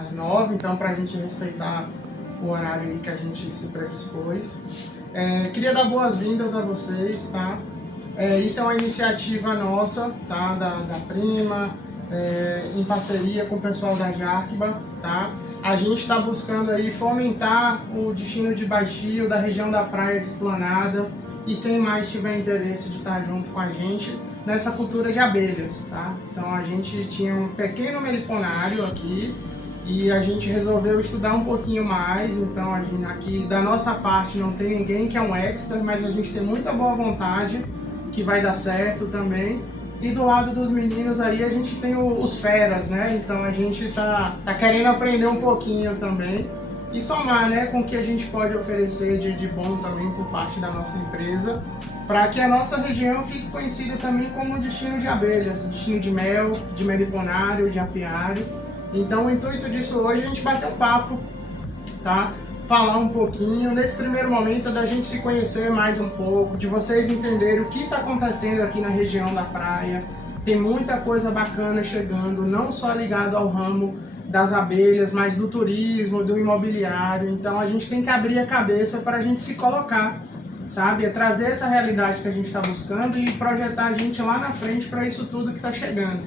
às 9, então para a gente respeitar o horário aí que a gente se predispôs. Queria dar boas-vindas a vocês, tá? Isso é uma iniciativa nossa, tá? Da Prima, em parceria com o pessoal da Jarkba, tá? A gente está buscando aí fomentar o destino de Baixio, da região da Praia de Esplanada, e quem mais tiver interesse de estar junto com a gente nessa cultura de abelhas, tá? Então a gente tinha um pequeno meliponário aqui e a gente resolveu estudar um pouquinho mais. Então aqui da nossa parte não tem ninguém que é um expert, mas a gente tem muita boa vontade que vai dar certo também. E do lado dos meninos aí a gente tem os feras, né? Então a gente tá querendo aprender um pouquinho também e somar, né, com o que a gente pode oferecer de bom também por parte da nossa empresa, para que a nossa região fique conhecida também como um destino de abelhas, destino de mel, de meliponário, de apiário. Então o intuito disso hoje é a gente bater um papo, tá? Falar um pouquinho, nesse primeiro momento é da gente se conhecer mais um pouco, de vocês entenderem o que está acontecendo aqui na região da praia. Tem muita coisa bacana chegando, não só ligado ao ramo das abelhas, mas do turismo, do imobiliário. Então a gente tem que abrir a cabeça para a gente se colocar, sabe? É trazer essa realidade que a gente está buscando e projetar a gente lá na frente para isso tudo que está chegando.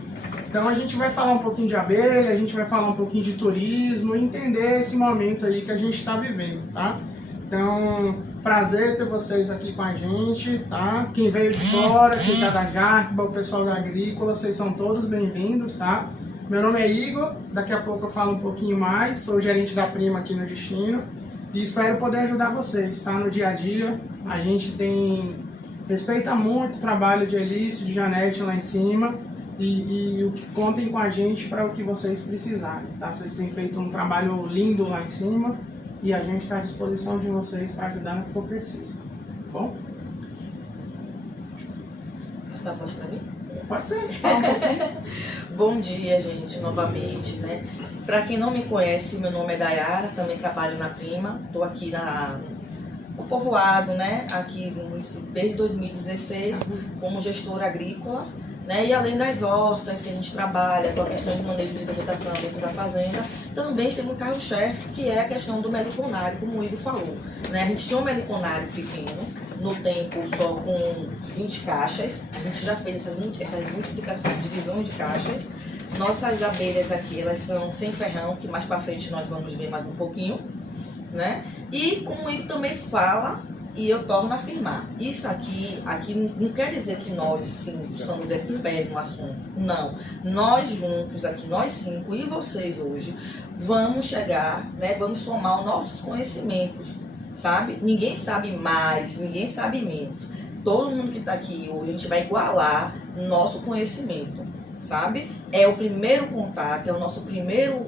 Então a gente vai falar um pouquinho de abelha, a gente vai falar um pouquinho de turismo, entender esse momento aí que a gente está vivendo, tá? Então, prazer ter vocês aqui com a gente, tá? Quem veio de fora, quem tá da Jarkba, o pessoal da Agrícola, vocês são todos bem-vindos, tá? Meu nome é Igor, daqui a pouco eu falo um pouquinho mais, sou gerente da Prima aqui no Destino e espero poder ajudar vocês, tá? No dia a dia, a gente respeita muito o trabalho de Elício, de Janete lá em cima, e contem com a gente para o que vocês precisarem, tá? Vocês têm feito um trabalho lindo lá em cima e a gente está à disposição de vocês para ajudar no que for preciso, tá bom? Passar a voz para mim? Pode ser, fala um pouquinho. Bom dia, gente, novamente, né? Para quem não me conhece, meu nome é Dayara, também trabalho na Prima, estou aqui no povoado, né? Aqui no município desde 2016 como gestora agrícola. Né? E além das hortas que a gente trabalha com a questão de manejo de vegetação dentro da fazenda, também temos um carro-chefe, que é a questão do meliponário, como o Igor falou. Né? A gente tinha um meliponário pequeno, no tempo só com 20 caixas, a gente já fez essas multiplicações, divisões de caixas. Nossas abelhas aqui, elas são sem ferrão, que mais para frente nós vamos ver mais um pouquinho. Né? E como o Igor também fala, e eu torno a afirmar, isso aqui não quer dizer que nós sim, somos expertos no assunto. Não. Nós juntos aqui, nós 5 e vocês hoje, vamos chegar, né, vamos somar os nossos conhecimentos, sabe? Ninguém sabe mais, ninguém sabe menos. Todo mundo que está aqui hoje, a gente vai igualar nosso conhecimento, sabe? É o primeiro contato, é o nosso primeiro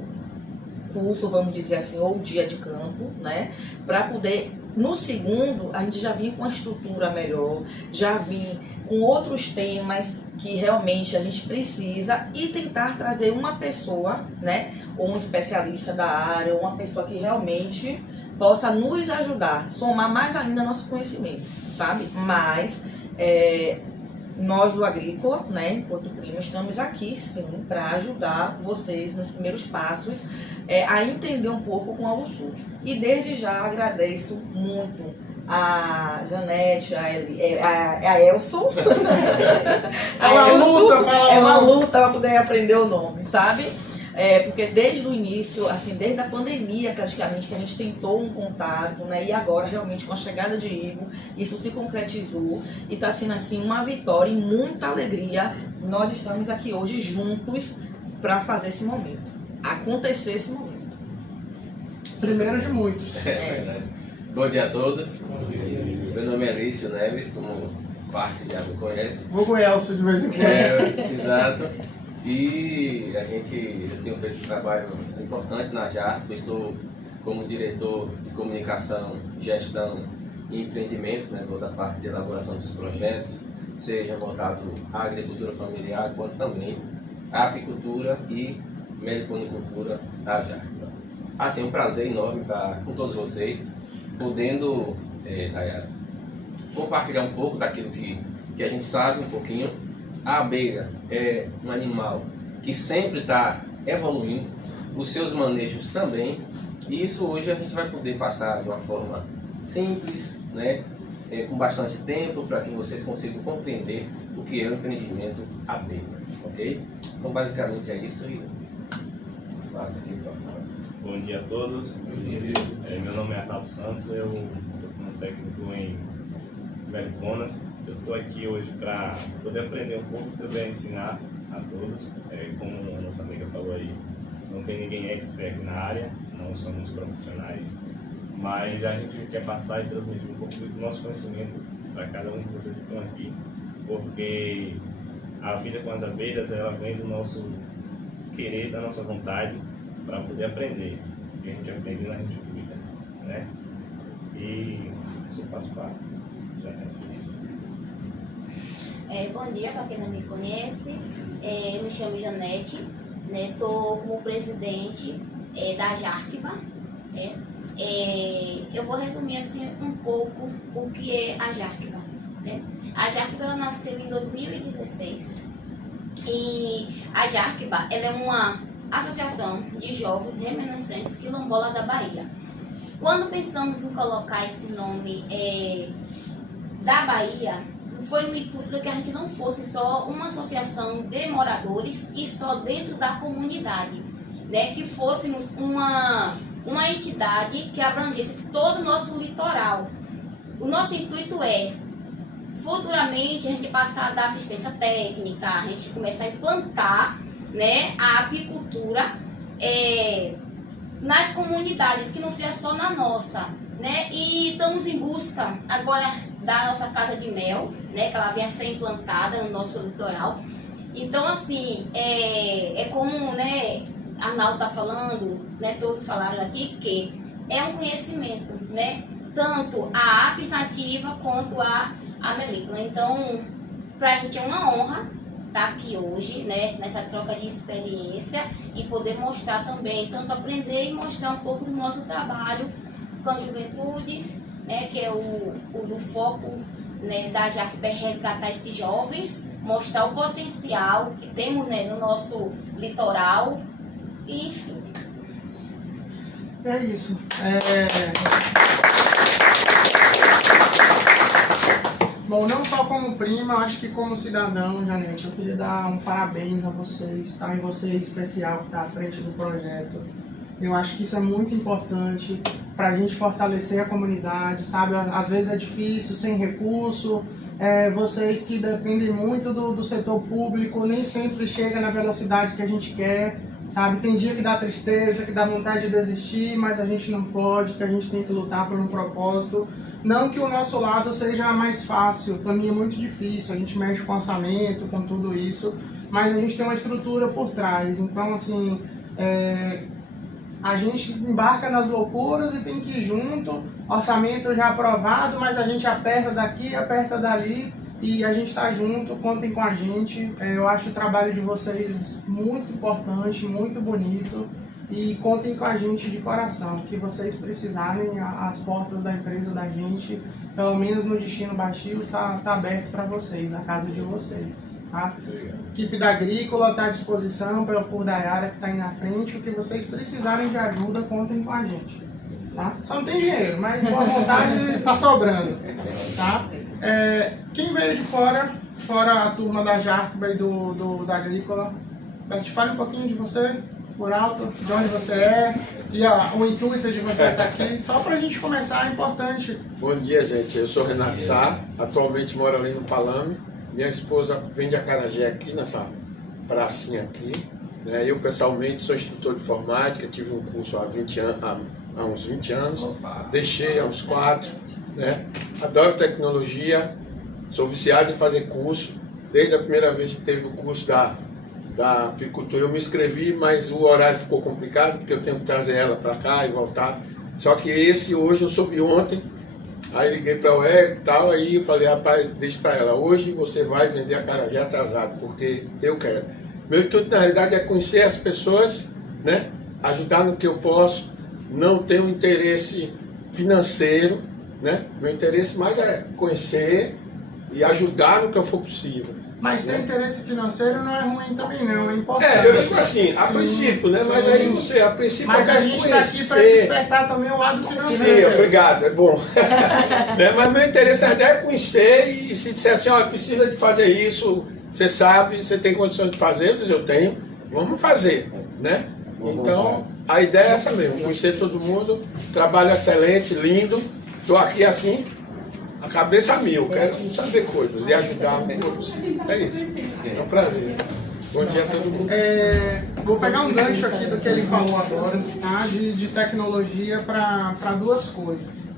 curso, vamos dizer assim, ou dia de campo, né? Para poder... No segundo, a gente já vinha com uma estrutura melhor, já vinha com outros temas que realmente a gente precisa e tentar trazer uma pessoa, né, ou um especialista da área, ou uma pessoa que realmente possa nos ajudar, somar mais ainda nosso conhecimento, sabe? Mas nós do Agrícola, né, enquanto Prima, estamos aqui sim para ajudar vocês nos primeiros passos a entender um pouco com a Sul. E desde já agradeço muito a Janete, a Elson. É uma luta para poder aprender o nome, sabe? Porque desde o início, assim, desde a pandemia praticamente, que a gente tentou um contato, né? E agora realmente com a chegada de Igor, isso se concretizou e está sendo assim uma vitória e muita alegria. Nós estamos aqui hoje juntos para fazer esse momento, acontecer esse momento. Primeiro de muitos. Bom dia a todos. Meu nome é Elício Neves, como parte já me conhece. Vulgo Elcio de vez em quando. Exato. E eu tenho feito um trabalho importante na Jarkba. Estou como diretor de comunicação, gestão e empreendimentos, né, toda a parte de elaboração dos projetos, seja voltado à agricultura familiar, quanto também à apicultura e meliponicultura da Jarkba. Assim, um prazer enorme estar com todos vocês, podendo compartilhar um pouco daquilo que a gente sabe um pouquinho. A abelha é um animal que sempre está evoluindo, os seus manejos também. E isso hoje a gente vai poder passar de uma forma simples, né? Com bastante tempo, para que vocês consigam compreender o que é o empreendimento AB, ok? Então basicamente é isso e passa aqui para falar. Bom dia a todos. Bom dia. Meu nome é Arnaldo Santos, eu estou como técnico em Americanas. Eu estou aqui hoje para poder aprender um pouco e também ensinar a todos. Como a nossa amiga falou aí, não tem ninguém expert na área, não somos profissionais, mas a gente quer passar e transmitir um pouco do nosso conhecimento para cada um de vocês que estão aqui, porque a vida com as abelhas, ela vem do nosso querer, da nossa vontade, para poder aprender. O que a gente aprende, a gente cuida, né? E isso eu faço parte. Bom dia para quem não me conhece, eu me chamo Janete, estou como presidente da JARCBA. Eu vou resumir assim um pouco o que é a JARCBA. A JARCBA ela nasceu em 2016 e a JARCBA ela é uma associação de jovens remanescentes quilombola da Bahia. Quando pensamos em colocar esse nome da Bahia, foi no intuito de que a gente não fosse só uma associação de moradores e só dentro da comunidade, que fôssemos uma entidade que abrangesse todo o nosso litoral. O nosso intuito é, futuramente, a gente passar a dar assistência técnica, a gente começar a implantar a apicultura nas comunidades, que não seja só na nossa. E estamos em busca agora da nossa casa de mel, que ela venha a ser implantada no nosso litoral. Então, assim, como Arnaldo está falando, todos falaram aqui, que é um conhecimento, tanto a apis nativa quanto a melícola. Então, para a gente é uma honra estar aqui hoje, nessa troca de experiência e poder mostrar também, tanto aprender e mostrar um pouco do nosso trabalho com a juventude, que é o foco da JARCBA, resgatar esses jovens, mostrar o potencial que temos no nosso litoral, e enfim. É isso. Bom, não só como prima, acho que como cidadão, Janete, eu queria dar um parabéns a vocês, tá? E você em especial que está à frente do projeto. Eu acho que isso é muito importante para a gente fortalecer a comunidade, sabe? Às vezes é difícil, sem recurso, vocês que dependem muito do setor público, nem sempre chega na velocidade que a gente quer, sabe? Tem dia que dá tristeza, que dá vontade de desistir, mas a gente não pode, que a gente tem que lutar por um propósito. Não que o nosso lado seja mais fácil, para mim é muito difícil, a gente mexe com orçamento, com tudo isso, mas a gente tem uma estrutura por trás. Então, assim, a gente embarca nas loucuras e tem que ir junto, orçamento já aprovado, mas a gente aperta daqui, aperta dali e a gente está junto, contem com a gente. Eu acho o trabalho de vocês muito importante, muito bonito e contem com a gente de coração. Que vocês precisarem, as portas da empresa da gente, pelo menos no Destino Baixio, tá aberto para vocês, a casa de vocês. Tá? A equipe da Agrícola está à disposição por Dayara, que está aí na frente. O que vocês precisarem de ajuda, contem com a gente. Tá? Só não tem dinheiro, mas boa vontade está sobrando. Tá? Quem veio de fora a turma da JARCBA e da Agrícola, Beth, fale um pouquinho de você, por alto, de onde você é e o intuito de você estar aqui. Só para a gente começar, é importante. Bom dia, gente. Eu sou Renato Sá, atualmente moro ali no Palame. Minha esposa vende acarajé aqui nessa pracinha aqui. Eu, pessoalmente, sou instrutor de informática, tive um curso há uns 20 anos, Opa. Deixei há uns 4. Adoro tecnologia, sou viciado em fazer curso. Desde a primeira vez que teve o curso da apicultura, eu me inscrevi, mas o horário ficou complicado, porque eu tenho que trazer ela para cá e voltar. Só que hoje eu soube ontem. Aí liguei para o Eric e tal, aí eu falei, rapaz, deixa para ela, hoje você vai vender acarajé atrasado, porque eu quero. Meu intuito, na realidade, é conhecer as pessoas, ajudar no que eu posso, não tenho interesse financeiro, meu interesse mais é conhecer e ajudar no que eu for possível. Mas ter interesse financeiro não é ruim também não, é importante. Eu digo assim, a Sim, princípio, né? sim. Mas aí você, a princípio, Mas a deve gente está aqui para conhecer. despertar também o lado Sim, financeiro. obrigado, é bom. Né, mas meu interesse na verdade é conhecer e se disser assim, ó, precisa de fazer isso, você sabe, você tem condições de fazer, eu tenho, vamos fazer, né? Então, a ideia é essa mesmo, conhecer todo mundo, trabalho excelente, lindo, estou aqui assim, a cabeça a mil, quero saber coisas e ajudar no que for possível. É isso, é um prazer. Bom dia a todo mundo. Vou pegar um gancho aqui do que ele falou agora, tá? de tecnologia para duas coisas.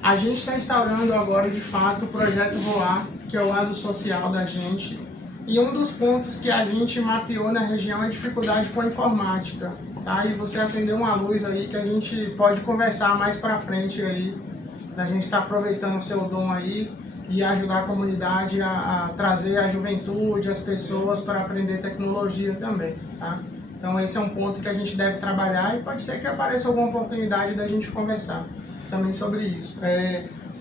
A gente está instaurando agora, de fato, o projeto Voar, que é o lado social da gente. E um dos pontos que a gente mapeou na região é a dificuldade com a informática. Tá? E você acendeu uma luz aí que a gente pode conversar mais para frente aí. A gente está aproveitando o seu dom aí e ajudar a comunidade a trazer a juventude, as pessoas para aprender tecnologia também. Tá? Então esse é um ponto que a gente deve trabalhar e pode ser que apareça alguma oportunidade da gente conversar também sobre isso.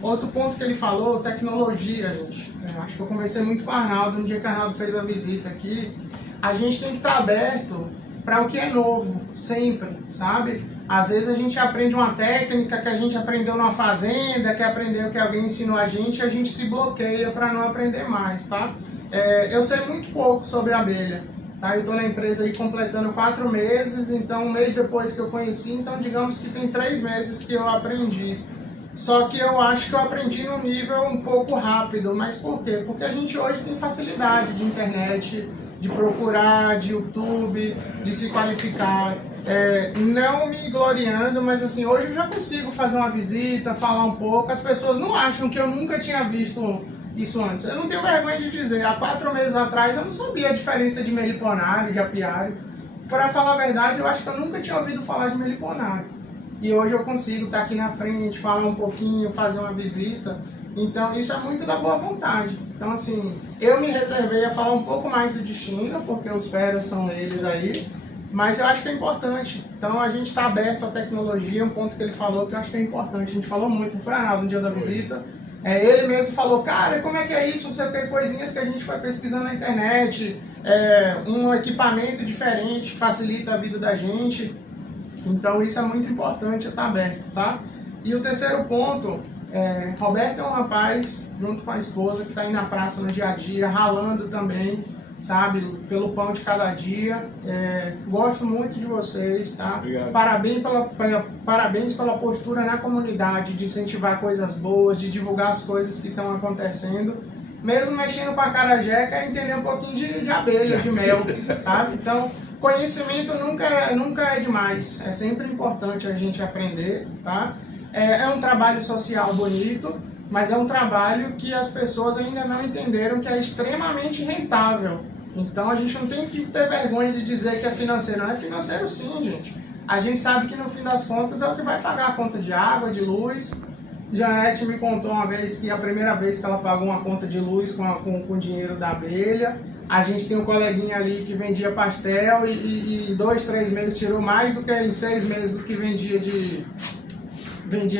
Outro ponto que ele falou, tecnologia, gente. Acho que eu conversei muito com o Arnaldo no dia que o Arnaldo fez a visita aqui. A gente tem que estar aberto para o que é novo, sempre, sabe? Às vezes a gente aprende uma técnica que a gente aprendeu numa fazenda, que aprendeu que alguém ensinou a gente se bloqueia para não aprender mais, tá? Eu sei muito pouco sobre abelha, tá? Eu estou na empresa aí completando 4 meses, então um mês depois que eu conheci, então digamos que tem 3 meses que eu aprendi. Só que eu acho que eu aprendi num nível um pouco rápido, mas por quê? Porque a gente hoje tem facilidade de internet, de procurar, de YouTube, de se qualificar. Não me gloriando, mas assim, hoje eu já consigo fazer uma visita, falar um pouco. As pessoas não acham que eu nunca tinha visto isso antes. Eu não tenho vergonha de dizer, há 4 meses atrás eu não sabia a diferença de meliponário, de apiário. Para falar a verdade, eu acho que eu nunca tinha ouvido falar de meliponário. E hoje eu consigo estar aqui na frente, falar um pouquinho, fazer uma visita. Então isso é muito da boa vontade. Então assim, eu me reservei a falar um pouco mais do Distinga, porque os feras são eles aí. Mas eu acho que é importante. Então a gente está aberto à tecnologia, um ponto que ele falou que eu acho que é importante. A gente falou muito, não foi, Arnaldo, no dia da visita. Ele mesmo falou, cara, como é que é isso? Não sei o que, coisinhas que a gente vai pesquisando na internet. Um equipamento diferente que facilita a vida da gente. Então isso é muito importante, estar aberto, tá? E o terceiro ponto, Roberto é um rapaz, junto com a esposa, que está aí na praça no dia a dia, ralando também, sabe, pelo pão de cada dia. Gosto muito de vocês, tá? Obrigado. Parabéns pela postura na comunidade, de incentivar coisas boas, de divulgar as coisas que estão acontecendo. Mesmo mexendo com a acarajé, quer entender um pouquinho de abelha, de mel, sabe? Então, conhecimento nunca é demais, é sempre importante a gente aprender, tá? É um trabalho social bonito, mas é um trabalho que as pessoas ainda não entenderam que é extremamente rentável. Então a gente não tem que ter vergonha de dizer que é financeiro, não é financeiro sim, gente. A gente sabe que no fim das contas é o que vai pagar a conta de água, de luz. Janete me contou uma vez que a primeira vez que ela pagou uma conta de luz com o dinheiro da abelha. A gente tem um coleguinha ali que vendia pastel e 2, 3 meses tirou mais do que em 6 meses do que vendia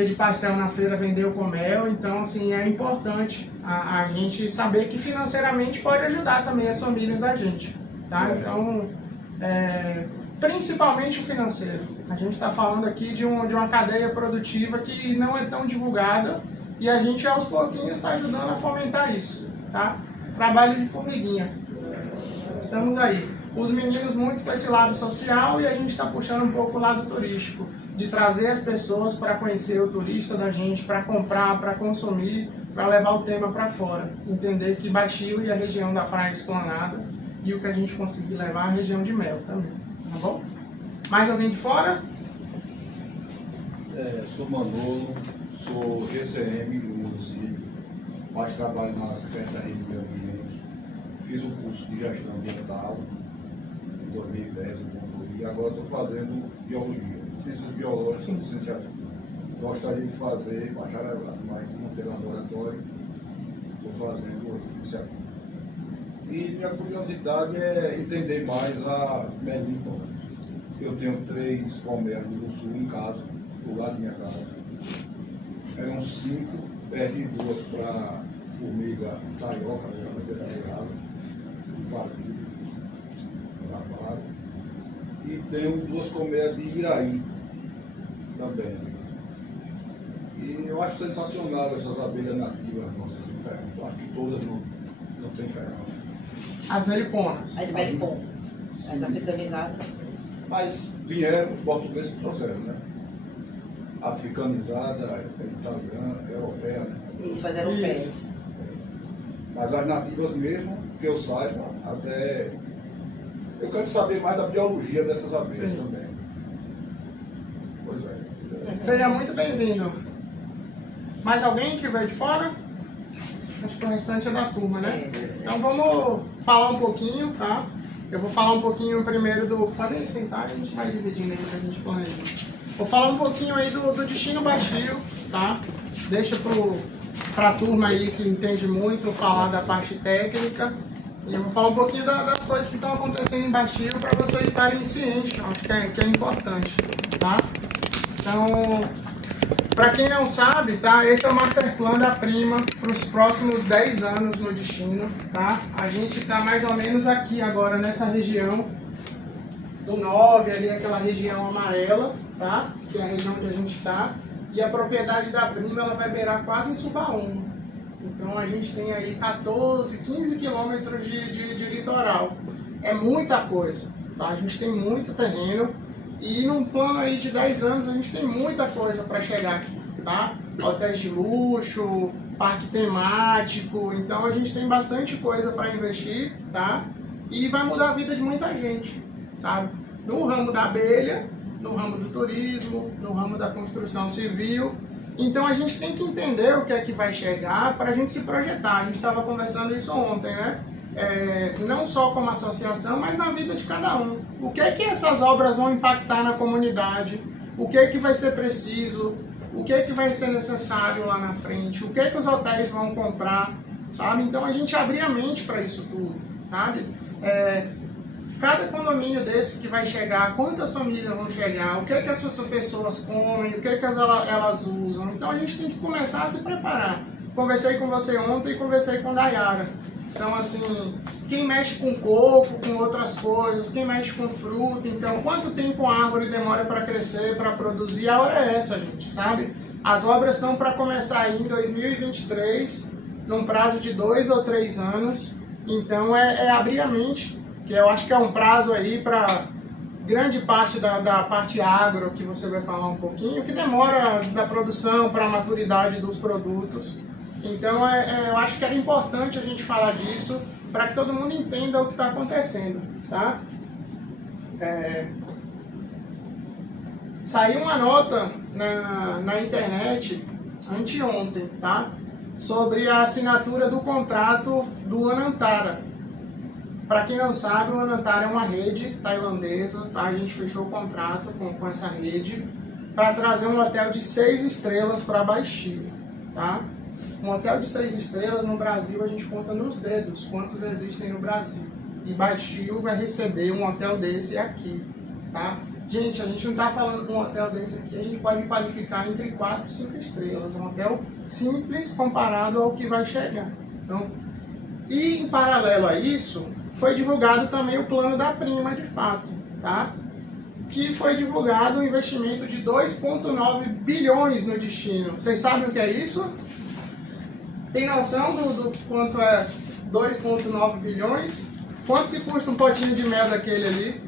de pastel na feira, vendeu com mel. Então, assim, é importante a gente saber que financeiramente pode ajudar também as famílias da gente, tá? Então, principalmente o financeiro. A gente está falando aqui de uma cadeia produtiva que não é tão divulgada e a gente, aos pouquinhos, está ajudando a fomentar isso, tá? Trabalho de formiguinha. Estamos aí. Os meninos muito para esse lado social e a gente está puxando um pouco o lado turístico, de trazer as pessoas para conhecer o turista da gente, para comprar, para consumir, para levar o tema para fora. Entender que Baixio e a região da Praia Esplanada e o que a gente conseguir levar a região de Mel também, tá bom? Mais alguém de fora? Sou Manolo, sou ECM do município, mas trabalho na Secretaria de Meio Ambiente. Fiz o curso de gestão ambiental em 2010 e agora estou fazendo biologia, ciências biológicas, licenciatura. Gostaria de fazer bacharelado, mas não tem laboratório, estou fazendo licenciatura. E minha curiosidade é entender mais as melícolas. Eu tenho 3 colmeias do sul em casa, do lado da minha casa. Eram 5, perdi 2 para formiga carioca, invadido, lavado. E tenho 2 colmeias de iraí também. E eu acho sensacional essas abelhas nativas nossas sem ferrão. Eu acho que todas não têm ferrão. As meliponas. As meliponas, as africanizadas. Mas vieram, os portugueses que trouxeram, né? Africanizada, italiana, europeia, né? Isso, as europeias. Mas as nativas mesmo, que eu saiba, até... Eu quero saber mais da biologia dessas abelhas Sim. também. Pois é. Seja muito bem-vindo. Mais alguém que veio de fora? Acho que o restante é da turma, né? Então vamos falar um pouquinho, tá? Eu vou falar um pouquinho primeiro do... Podem sentar, a gente vai dividindo aí que a gente planeja. Vou falar um pouquinho aí do destino Baixio, tá? Deixa pra turma aí que entende muito falar da parte técnica. E eu vou falar um pouquinho das coisas que estão acontecendo em Baixio para vocês estarem cientes. Acho que é importante, tá? Então, para quem não sabe, tá? Esse é o master plan da Prima para os próximos 10 anos no destino, tá? A gente está mais ou menos aqui agora nessa região do 9, ali aquela região amarela, tá? Que é a região que a gente está. E a propriedade da Prima ela vai beirar quase em Subaúma. Então a gente tem aí 14, 15 quilômetros de litoral. É muita coisa, tá? A gente tem muito terreno e num plano aí de 10 anos a gente tem muita coisa para chegar aqui, tá? Hotéis de luxo, parque temático, então a gente tem bastante coisa para investir, tá? E vai mudar a vida de muita gente, sabe? No ramo da abelha, no ramo do turismo, no ramo da construção civil. Então a gente tem que entender o que é que vai chegar para a gente se projetar. A gente estava conversando isso ontem, né? Não só como associação, mas na vida de cada um. O que é que essas obras vão impactar na comunidade? O que é que vai ser preciso? O que é que vai ser necessário lá na frente? O que é que os hotéis vão comprar? Sabe? Então a gente abrir a mente para isso tudo, sabe? Cada condomínio desse que vai chegar, quantas famílias vão chegar, o que é que essas pessoas comem, o que é que elas usam. Então a gente tem que começar a se preparar. Conversei com você ontem e conversei com a Dayara. Então assim, quem mexe com coco, com outras coisas, quem mexe com fruta, então quanto tempo a árvore demora para crescer, para produzir, a hora é essa, gente, sabe? As obras estão para começar aí em 2023, num prazo de 2 ou 3 anos. Então é abrir a mente, que eu acho que é um prazo aí para grande parte da parte agro, que você vai falar um pouquinho, que demora da produção para a maturidade dos produtos. Então eu acho que era importante a gente falar disso para que todo mundo entenda o que está acontecendo, tá? Saiu uma nota na internet anteontem, tá? Sobre a assinatura do contrato do Anantara. Para quem não sabe, o Anantara é uma rede tailandesa, tá? A gente fechou o contrato com essa rede para trazer um hotel de 6 estrelas para Baixio, tá? Um hotel de 6 estrelas no Brasil a gente conta nos dedos quantos existem no Brasil. E Baixio vai receber um hotel desse aqui, tá? Gente, a gente não está falando de um hotel desse aqui, a gente pode qualificar entre 4 e 5 estrelas. É um hotel simples comparado ao que vai chegar. Então, e em paralelo a isso, foi divulgado também o plano da Prima, de fato, tá? Que foi divulgado um investimento de 2,9 bilhões no destino. Vocês sabem o que é isso? Tem noção do quanto é 2,9 bilhões? Quanto que custa um potinho de mel daquele ali?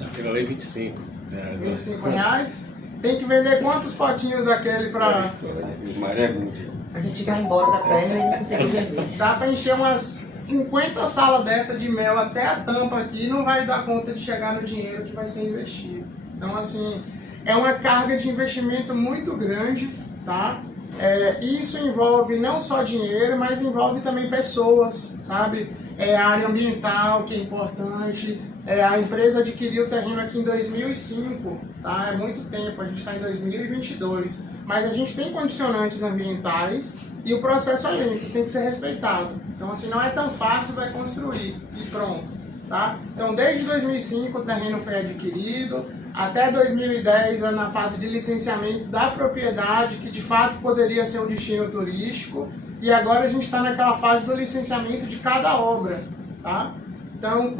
Aquele ali 25. 25 reais? Tem que vender quantos potinhos daquele para... Maré Good. A gente vai embora da terra e não consegue vender. Dá para encher umas 50 salas dessa de mel até a tampa aqui, não vai dar conta de chegar no dinheiro que vai ser investido. Então, assim, é uma carga de investimento muito grande, tá? Isso envolve não só dinheiro, mas envolve também pessoas, sabe? A área ambiental, que é importante. A empresa adquiriu o terreno aqui em 2005, tá? É muito tempo, a gente está em 2022. Mas a gente tem condicionantes ambientais e o processo é lento, tem que ser respeitado. Então, assim, não é tão fácil, vai construir e pronto, tá? Então, desde 2005 o terreno foi adquirido, até 2010 na fase de licenciamento da propriedade, que de fato poderia ser um destino turístico. e agora a gente está naquela fase do licenciamento de cada obra, tá? Então,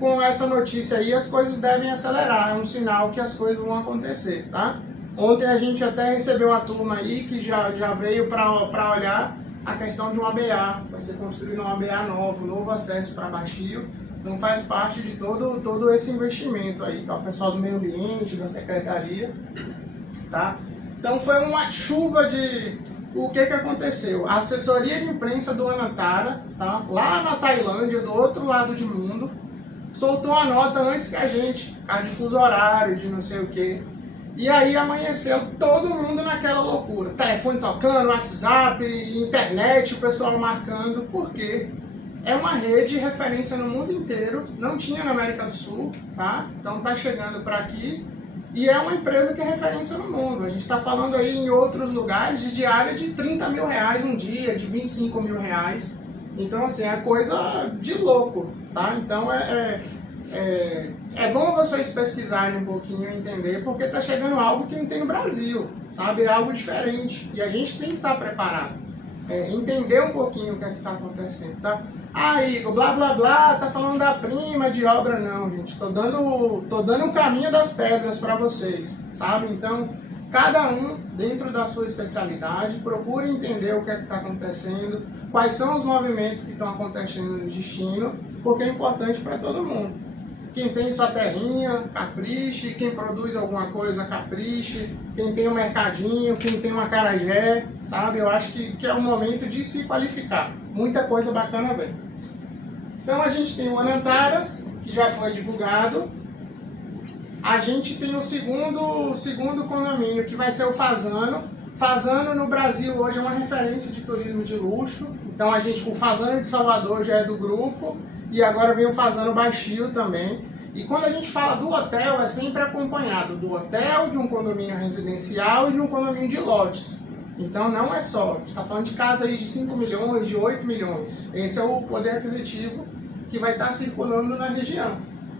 com essa notícia aí, as coisas devem acelerar, é um sinal que as coisas vão acontecer, tá? Ontem a gente até recebeu a turma aí que já veio para olhar a questão de um ABA, vai ser construído um ABA novo, um novo acesso para Baixio, então faz parte de todo esse investimento aí, tá? O pessoal do meio ambiente, da secretaria, tá? Então foi uma chuva de... O que aconteceu? A assessoria de imprensa do Anantara, tá? Lá na Tailândia, do outro lado do mundo, soltou a nota antes que a gente, de fuso horário, de não sei o quê. E aí amanheceu todo mundo naquela loucura. Telefone tocando, WhatsApp, internet, o pessoal marcando. Por quê? É uma rede de referência no mundo inteiro, não tinha na América do Sul, tá? Então tá chegando para aqui. E é uma empresa que é referência no mundo. A gente está falando aí em outros lugares de diária de 30 mil reais um dia, de 25 mil reais. Então, assim, é coisa de louco, tá? Então, é bom vocês pesquisarem um pouquinho e entender, porque está chegando algo que não tem no Brasil, sabe? É algo diferente. E a gente tem que estar preparado. Entender um pouquinho o que é que está acontecendo, tá? Ah, Igor, blá blá blá, tá falando da prima de obra, não, gente. Tô dando o caminho das pedras para vocês, sabe? Então, cada um, dentro da sua especialidade, procure entender o que é que está acontecendo, quais são os movimentos que estão acontecendo no destino, porque é importante para todo mundo. Quem tem sua terrinha, capriche. Quem produz alguma coisa, capriche. Quem tem um mercadinho, quem tem uma acarajé, sabe? Eu acho que é o momento de se qualificar. Muita coisa bacana vem. Então a gente tem o Anantara, que já foi divulgado. A gente tem o segundo condomínio, que vai ser o Fasano. Fasano no Brasil hoje é uma referência de turismo de luxo. Então o Fasano de Salvador já é do grupo. E agora vem o Fasano Baixio também. E quando a gente fala do hotel, é sempre acompanhado do hotel, de um condomínio residencial e de um condomínio de lotes. Então não é só, a gente está falando de casa aí de 5 milhões, de 8 milhões. Esse é o poder aquisitivo que vai estar circulando na região.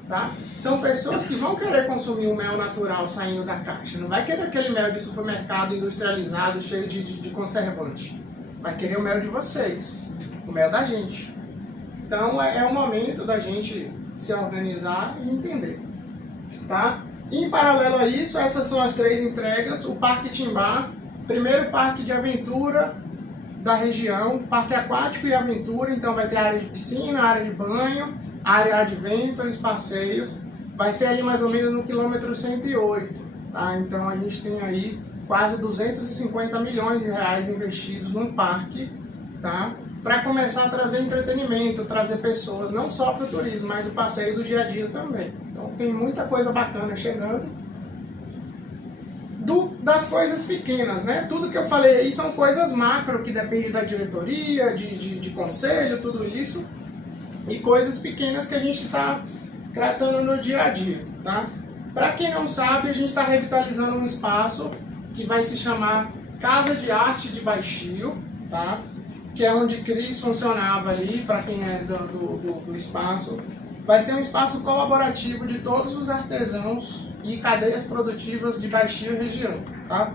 Tá? São pessoas que vão querer consumir o mel natural saindo da caixa. Não vai querer aquele mel de supermercado industrializado, cheio de conservante. Vai querer o mel de vocês, o mel da gente. Então é o momento da gente se organizar e entender, tá? Em paralelo a isso, essas são as 3 entregas. O Parque Timbá, primeiro parque de aventura da região, parque aquático e aventura, então vai ter área de piscina, área de banho, área adventures, passeios. Vai ser ali mais ou menos no quilômetro 108, tá? Então a gente tem aí quase 250 milhões de reais investidos num parque, tá? Para começar a trazer entretenimento, trazer pessoas, não só para o turismo, mas o passeio do dia a dia também. Então tem muita coisa bacana chegando. Das coisas pequenas, né? Tudo que eu falei aí são coisas macro, que depende da diretoria, de conselho, tudo isso. E coisas pequenas que a gente está tratando no dia a dia, tá? Para quem não sabe, a gente está revitalizando um espaço que vai se chamar Casa de Arte de Baixio, tá? Que é onde Cris funcionava ali, para quem é do espaço. Vai ser um espaço colaborativo de todos os artesãos e cadeias produtivas de Baixio e região, tá?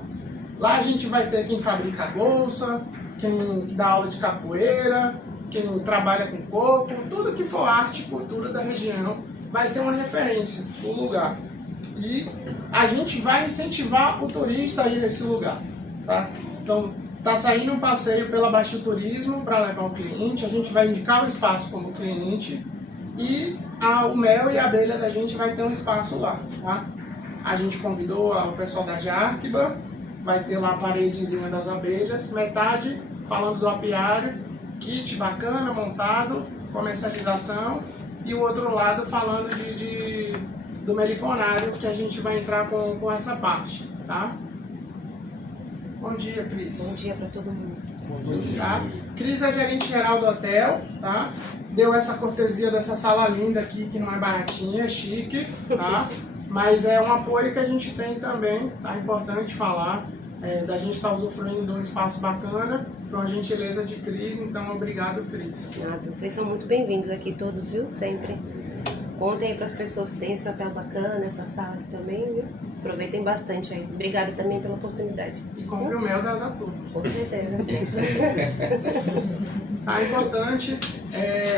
Lá a gente vai ter quem fabrica bolsa, quem dá aula de capoeira, quem trabalha com coco, tudo que for arte e cultura da região vai ser uma referência no lugar. E a gente vai incentivar o turista a ir nesse lugar, tá? Então, está saindo um passeio pela Baixio Turismo para levar o cliente, a gente vai indicar o espaço como cliente e o mel e a abelha da gente vai ter um espaço lá, tá? A gente convidou o pessoal da Jarquiba, vai ter lá a paredezinha das abelhas, metade falando do apiário, kit bacana, montado, comercialização, e o outro lado falando do meliponário, que a gente vai entrar com essa parte, tá? Bom dia, Cris. Bom dia para todo mundo. Bom dia. Tá? Cris é gerente geral do hotel, tá? Deu essa cortesia dessa sala linda aqui, que não é baratinha, é chique, tá? Mas é um apoio que a gente tem também, tá? É importante falar, da gente estar usufruindo de um espaço bacana, com a gentileza de Cris, então obrigado, Cris. Nada. Vocês são muito bem-vindos aqui todos, viu? Sempre. Contem aí para as pessoas que têm esse hotel bacana, essa sala aqui também, viu? Aproveitem bastante aí. Obrigada também pela oportunidade. E compre o mel da turma. Com certeza. Tá importante,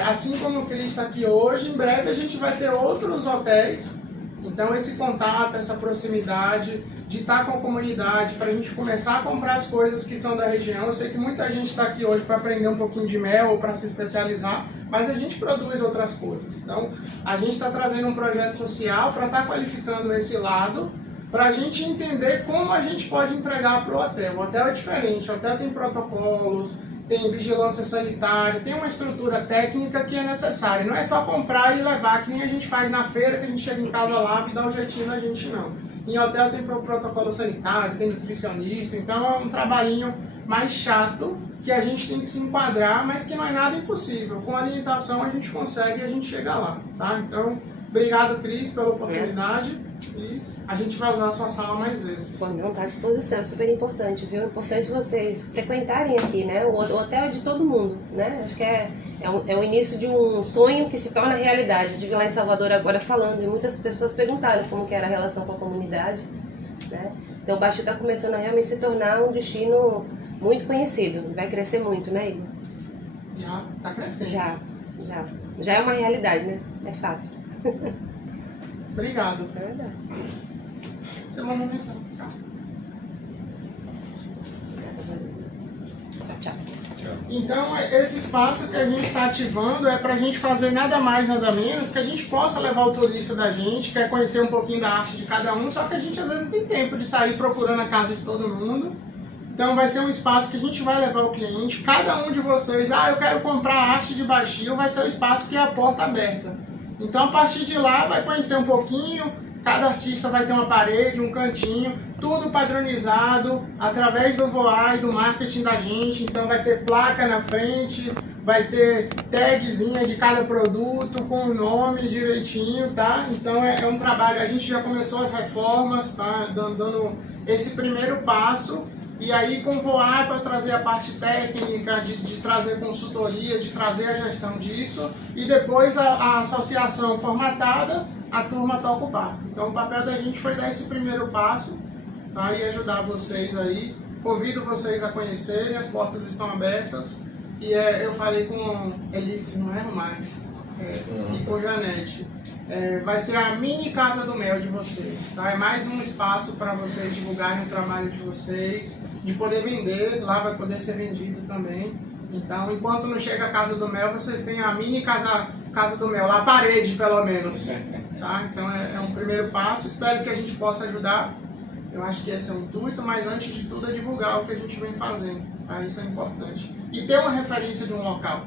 assim como o Cris está aqui hoje, em breve a gente vai ter outros hotéis. Então esse contato, essa proximidade, de estar com a comunidade, para a gente começar a comprar as coisas que são da região. Eu sei que muita gente está aqui hoje para aprender um pouquinho de mel ou para se especializar, mas a gente produz outras coisas. Então a gente está trazendo um projeto social para estar qualificando esse lado, para a gente entender como a gente pode entregar para o hotel. O hotel é diferente, o hotel tem protocolos, tem vigilância sanitária, tem uma estrutura técnica que é necessária. Não é só comprar e levar, que nem a gente faz na feira, que a gente chega em casa, lava e dá um jeitinho na gente, não. Em hotel tem protocolo sanitário, tem nutricionista, então é um trabalhinho mais chato, que a gente tem que se enquadrar, mas que não é nada impossível. Com orientação a gente consegue e a gente chega lá, tá? Então, obrigado, Cris, pela oportunidade e a gente vai usar a sua sala mais vezes. Quando não está à disposição, é super importante, viu? É importante vocês frequentarem aqui, né? O hotel é de todo mundo, né? Acho que é o início de um sonho que se torna realidade. De vir lá em Salvador agora falando, e muitas pessoas perguntaram como que era a relação com a comunidade, né? Então o Baixio está começando a realmente se tornar um destino muito conhecido. Vai crescer muito, né, Igor? Já está crescendo. Já é uma realidade, né? É fato. Obrigado. É verdade. Você manda uma mensagem. Tchau. Então, esse espaço que a gente está ativando é para a gente fazer nada mais, nada menos, que a gente possa levar o turista da gente, quer conhecer um pouquinho da arte de cada um, só que a gente às vezes não tem tempo de sair procurando a casa de todo mundo. Então vai ser um espaço que a gente vai levar o cliente, cada um de vocês, eu quero comprar a arte de Baixio, vai ser o espaço que é a porta aberta. Então a partir de lá vai conhecer um pouquinho, cada artista vai ter uma parede, um cantinho, tudo padronizado através do VOA e do marketing da gente. Então vai ter placa na frente, vai ter tagzinha de cada produto com o nome direitinho, tá? Então é um trabalho, a gente já começou as reformas, tá? Dando esse primeiro passo. E aí com o VOA para trazer a parte técnica, de trazer consultoria, de trazer a gestão disso. E depois a associação formatada, a turma toca o barco. Então o papel da gente foi dar esse primeiro passo, tá? E ajudar vocês aí. Convido vocês a conhecerem, as portas estão abertas. E eu falei com Elício, não erro mais, e com Janete. Vai ser a mini Casa do Mel de vocês, tá? É mais um espaço para vocês divulgarem o trabalho de vocês, de poder vender, lá vai poder ser vendido também. Então, enquanto não chega a Casa do Mel, vocês têm a mini Casa do Mel, lá a parede pelo menos, tá? Então é um primeiro passo, espero que a gente possa ajudar, eu acho que esse é o intuito, mas antes de tudo é divulgar o que a gente vem fazendo, tá? Isso é importante. E ter uma referência de um local,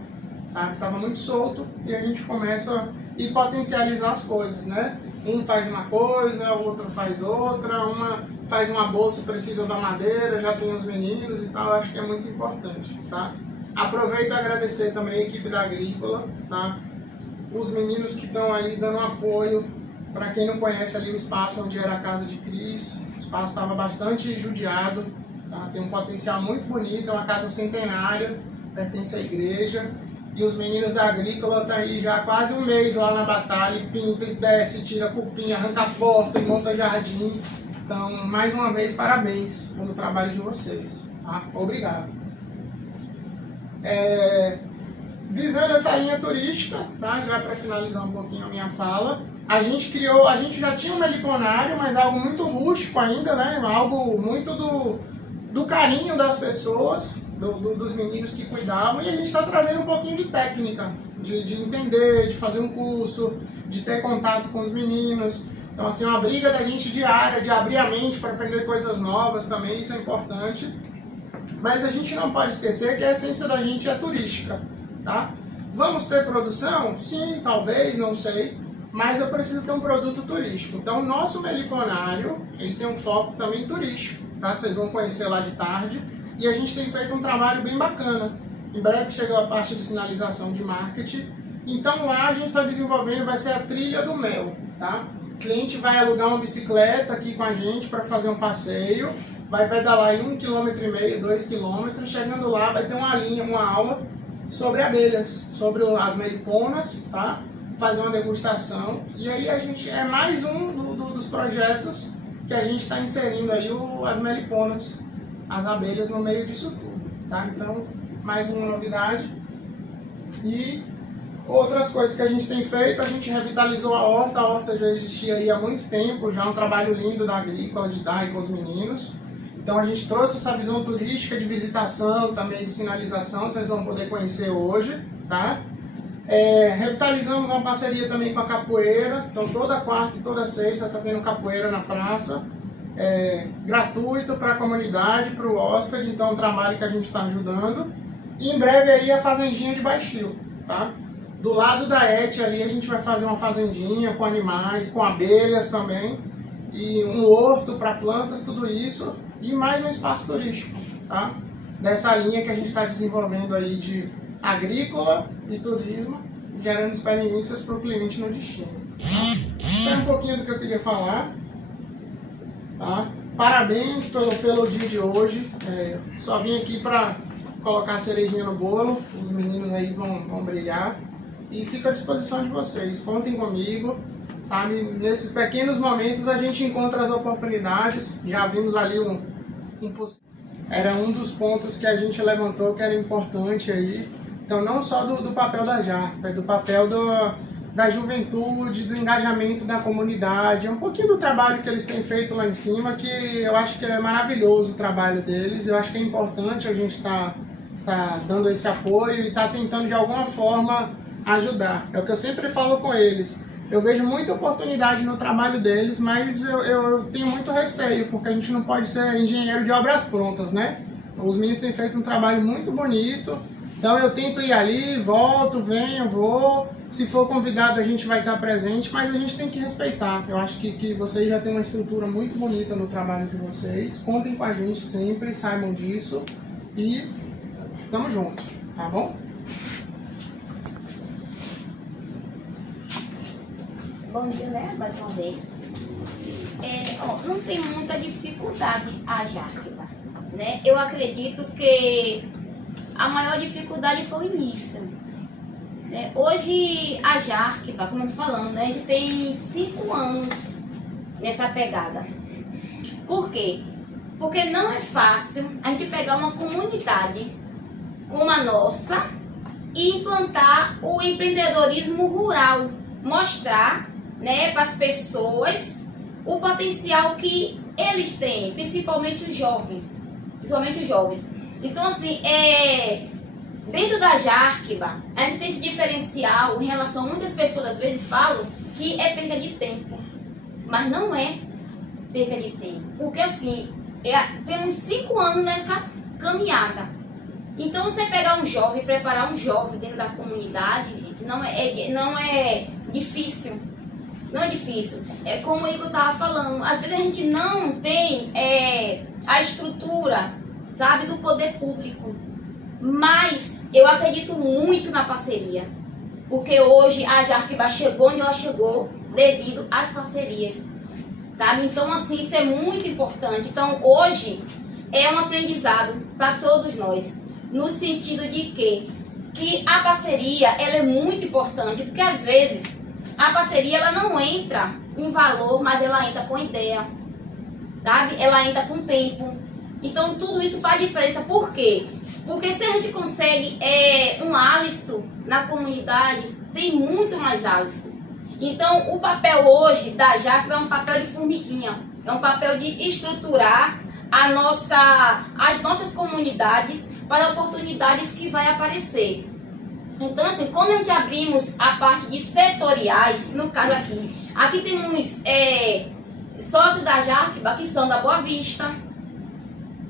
sabe? Estava muito solto e a gente começa e potencializar as coisas, né? Um faz uma coisa, o outro faz outra, uma faz uma bolsa, precisa da madeira, já tem os meninos e tal, acho que é muito importante, tá? Aproveito a agradecer também a equipe da Agrícola, tá? Os meninos que estão aí dando apoio, para quem não conhece ali o espaço onde era a casa de Cris, o espaço estava bastante judiado, tá? Tem um potencial muito bonito, é uma casa centenária, pertence à igreja. E os meninos da Agrícola estão aí já há quase um mês lá na batalha, e pinta e desce, tira cupim, arranca a porta e monta jardim. Então, mais uma vez, parabéns pelo trabalho de vocês. Tá? Obrigado. Visando essa linha turística, tá? Já para finalizar um pouquinho a minha fala, a gente já tinha um meliponário, mas algo muito rústico ainda, né? Algo muito do carinho das pessoas, dos meninos que cuidavam, e a gente está trazendo um pouquinho de técnica, de entender, de fazer um curso, de ter contato com os meninos. Então, assim, uma briga da gente diária, de abrir a mente para aprender coisas novas também, isso é importante. Mas a gente não pode esquecer que a essência da gente é turística, tá? Vamos ter produção? Sim, talvez, não sei, mas eu preciso ter um produto turístico. Então, o nosso meliponário, ele tem um foco também turístico, tá? Vocês vão conhecer lá de tarde. E a gente tem feito um trabalho bem bacana. Em breve chega a parte de sinalização de marketing. Então lá a gente está desenvolvendo, vai ser a trilha do mel, tá? O cliente vai alugar uma bicicleta aqui com a gente para fazer um passeio, vai pedalar em 1,5 km, 2 km, chegando lá vai ter uma aula sobre abelhas, sobre as meliponas, tá? Fazer uma degustação. E aí a gente é mais um dos projetos que a gente está inserindo aí as meliponas, as abelhas no meio disso tudo, tá? Então, mais uma novidade. E outras coisas que a gente tem feito, a gente revitalizou a horta já existia aí há muito tempo, já é um trabalho lindo da Agrícola, de dar com os meninos. Então a gente trouxe essa visão turística de visitação, também de sinalização, vocês vão poder conhecer hoje, tá? Revitalizamos uma parceria também com a capoeira, então toda quarta e toda sexta está tendo capoeira na praça, gratuito para a comunidade, para o hóspede, então é um trabalho que a gente está ajudando. E em breve aí a fazendinha de Baixio, tá? Do lado da ET ali a gente vai fazer uma fazendinha com animais, com abelhas também, e um horto para plantas, tudo isso, e mais um espaço turístico, tá? Dessa linha que a gente está desenvolvendo aí de agrícola e turismo, gerando experiências para o cliente no destino. Isso é um pouquinho do que eu queria falar. Tá? Parabéns pelo dia de hoje. Só vim aqui para colocar a cerejinha no bolo. Os meninos aí vão brilhar. E fico à disposição de vocês. Contem comigo. Sabe? Nesses pequenos momentos a gente encontra as oportunidades. Já vimos ali era um dos pontos que a gente levantou que era importante aí. Então, não só do papel da JARC, do papel da juventude, do engajamento da comunidade, um pouquinho do trabalho que eles têm feito lá em cima, que eu acho que é maravilhoso o trabalho deles. Eu acho que é importante a gente estar dando esse apoio e estar tentando de alguma forma ajudar. É o que eu sempre falo com eles. Eu vejo muita oportunidade no trabalho deles, mas eu tenho muito receio, porque a gente não pode ser engenheiro de obras prontas, né? Os meninos têm feito um trabalho muito bonito. Então eu tento ir ali, volto, venho, vou. Se for convidado a gente vai estar presente, mas a gente tem que respeitar. Eu acho que vocês já têm uma estrutura muito bonita no trabalho de vocês. Contem com a gente sempre, saibam disso. E estamos juntos, tá bom? Bom dia, né? Mais uma vez. Não tem muita dificuldade a JARC, né? Eu acredito que a maior dificuldade foi o início. Hoje a JARC, como eu tô falando, né, a gente tem 5 anos nessa pegada. Por quê? Porque não é fácil a gente pegar uma comunidade como a nossa e implantar o empreendedorismo rural, mostrar, né, para as pessoas o potencial que eles têm, principalmente os jovens. Então, assim, dentro da JARC, a gente tem esse diferencial em relação a muitas pessoas, às vezes, falam que é perda de tempo. Mas não é perda de tempo. Porque, assim, temos 5 anos nessa caminhada. Então, você pegar um jovem, preparar um jovem dentro da comunidade, gente, não é difícil. Não é difícil. É como o Igor estava falando, às vezes a gente não tem a estrutura, sabe, do poder público. Mas eu acredito muito na parceria. Porque hoje a JARC chegou onde ela chegou devido às parcerias. Sabe? Então, assim, isso é muito importante. Então, hoje é um aprendizado para todos nós. No sentido de que a parceria ela é muito importante. Porque, às vezes, a parceria ela não entra em valor, mas ela entra com ideia. Sabe? Ela entra com tempo. Então, tudo isso faz diferença. Por quê? Porque se a gente consegue um alicerce na comunidade, tem muito mais alicerce. Então, o papel hoje da JARC é um papel de formiguinha. É um papel de estruturar as nossas comunidades para oportunidades que vai aparecer. Então, assim, quando a gente abrimos a parte de setoriais, no caso aqui temos sócios da JARC, que são da Boa Vista,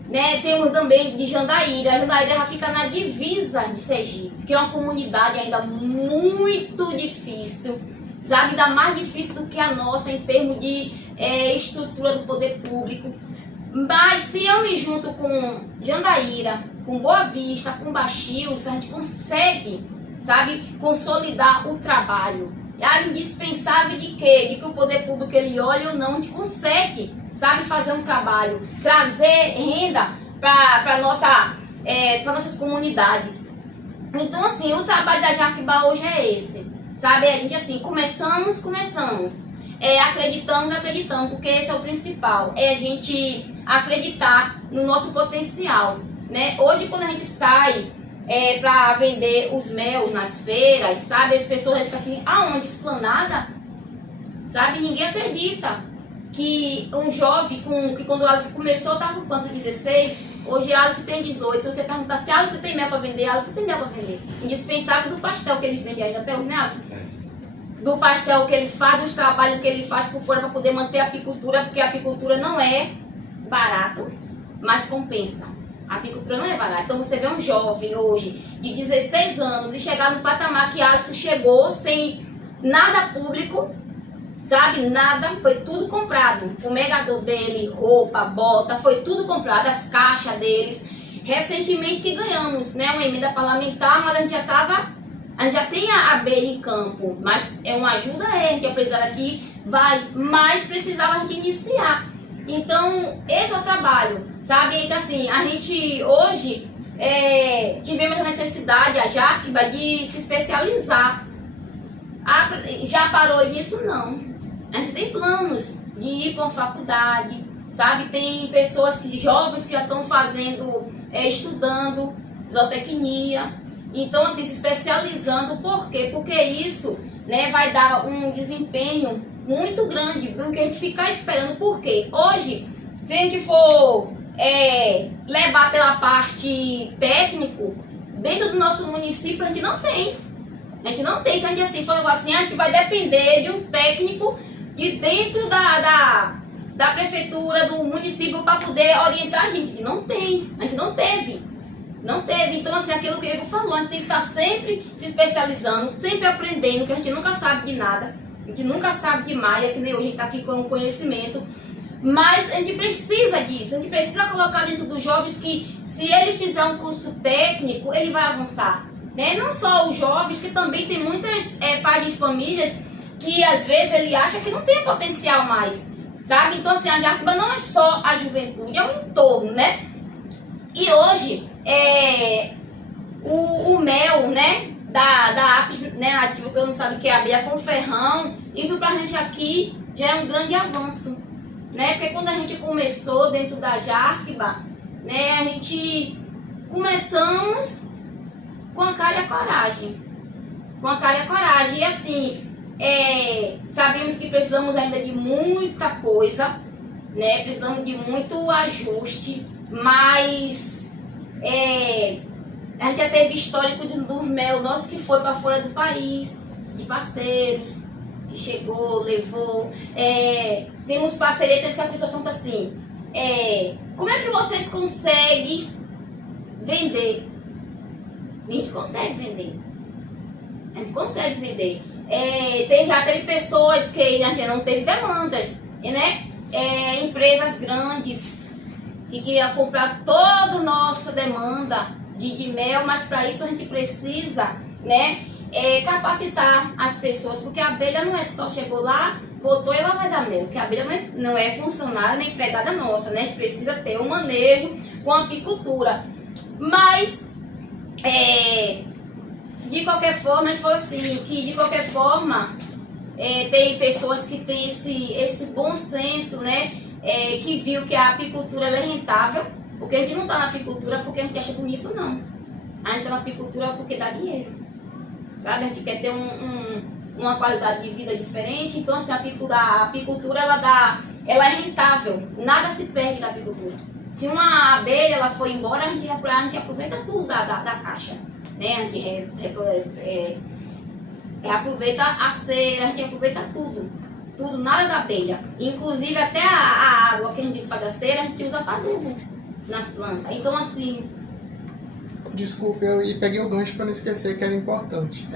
né? Temos também de Jandaíra. A Jandaíra já fica na divisa de Sergipe, que é uma comunidade ainda muito difícil, sabe? Ainda mais difícil do que a nossa em termos de estrutura do poder público. Mas se eu me junto com Jandaíra, com Boa Vista, com Baixio, a gente consegue, sabe, consolidar o trabalho. É indispensável de que o poder público ele olhe ou não, a gente consegue, sabe, fazer um trabalho, trazer renda para nossas comunidades. Então, assim, o trabalho da JARC hoje é esse, sabe? A gente, assim, começamos. acreditamos, porque esse é o principal, é a gente acreditar no nosso potencial, né? Hoje, quando a gente sai para vender os mel nas feiras, sabe, as pessoas ficam assim, aonde? Esplanada? Sabe, ninguém acredita que um jovem, que quando o Alisson começou, estava com quanto? 16? Hoje Alisson tem 18. Se você perguntar se Alisson tem mel para vender, Alisson tem mel para vender. Indispensável do pastel que ele vende ainda até hoje, né, Alisson? Do pastel que eles fazem, dos trabalhos que ele faz por fora para poder manter a apicultura, porque a apicultura não é barato, mas compensa. A apicultura não é barata. Então você vê um jovem hoje de 16 anos e chegar no patamar que Alisson chegou sem nada público, sabe? Nada, foi tudo comprado. O fumegador dele, roupa, bota, foi tudo comprado, as caixas deles. Recentemente que ganhamos, né, uma emenda parlamentar, mas a gente já tem a abelha em campo, mas é uma ajuda, a gente apesar aqui vai, mas precisava a gente iniciar. Então, esse é o trabalho, sabe? Então, assim, a gente hoje tivemos a necessidade, a Jarquiba, de se especializar. Já parou nisso? Não. A gente tem planos de ir para uma faculdade, sabe? Tem pessoas, jovens que já estão fazendo, estudando zootecnia. Então, assim, se especializando. Por quê? Porque isso, né, vai dar um desempenho muito grande do que a gente ficar esperando. Por quê? Hoje, se a gente for levar pela parte técnico, dentro do nosso município a gente não tem. A gente não tem. Se a gente assim for assim, a gente vai depender de um técnico de dentro da prefeitura, do município, para poder orientar a gente. A gente não tem. A gente não teve. Não teve. Então, assim, aquilo que o Diego falou, a gente tem que estar sempre se especializando, sempre aprendendo, que a gente nunca sabe de nada. A gente nunca sabe demais, é que nem hoje a gente está aqui com o conhecimento. Mas a gente precisa disso, a gente precisa colocar dentro dos jovens que, se ele fizer um curso técnico, ele vai avançar. Né? Não só os jovens, que também tem muitas pais de famílias que às vezes ele acha que não tem potencial mais. Sabe? Então, assim, a Jarquiba não é só a juventude, é o entorno, né? E hoje, o mel, né? Da Apis, né, nativa, que eu não sabe que é a abelha com ferrão, isso pra gente aqui já é um grande avanço, né? Porque quando a gente começou dentro da Jarquiba, né, a gente começamos com a cara e a coragem. Com a cara e a coragem. E assim, sabemos que precisamos ainda de muita coisa, né? Precisamos de muito ajuste, mas a gente já teve histórico do mel nosso que foi para fora do país, de parceiros, que chegou, levou. Temos parceria, tanto que as pessoas perguntam assim, como é que vocês conseguem vender? A gente consegue vender. A gente consegue vender. Já teve pessoas que a gente não teve demandas, né? Empresas grandes que queriam comprar toda a nossa demanda de mel, mas para isso a gente precisa, né, capacitar as pessoas, porque a abelha não é só chegou lá, botou e ela vai dar mel, porque a abelha não é funcionária nem empregada nossa, né? A gente precisa ter um manejo com a apicultura. Mas, de qualquer forma, a gente falou assim, que de qualquer forma, tem pessoas que têm esse bom senso, né, que viu que a apicultura ela é rentável. Porque a gente não está na apicultura porque a gente acha bonito, não. A gente está na apicultura porque dá dinheiro. Sabe? A gente quer ter uma qualidade de vida diferente. Então, assim, a apicultura ela é rentável. Nada se perde da apicultura. Se uma abelha ela for embora, a gente aproveita tudo da caixa. Né? A gente aproveita a cera, a gente aproveita tudo. Tudo, nada da abelha. Inclusive, até a água que a gente faz da cera, a gente usa para adubo nas plantas. Então, assim... Desculpa, eu peguei o gancho para não esquecer que era importante.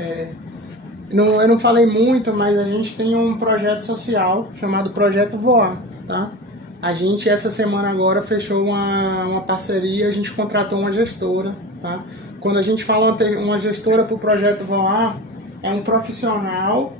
Eu não falei muito, mas a gente tem um projeto social chamado Projeto Voar, tá? A gente, essa semana agora, fechou uma parceria, a gente contratou uma gestora, tá? Quando a gente fala uma gestora para o Projeto Voar, é um profissional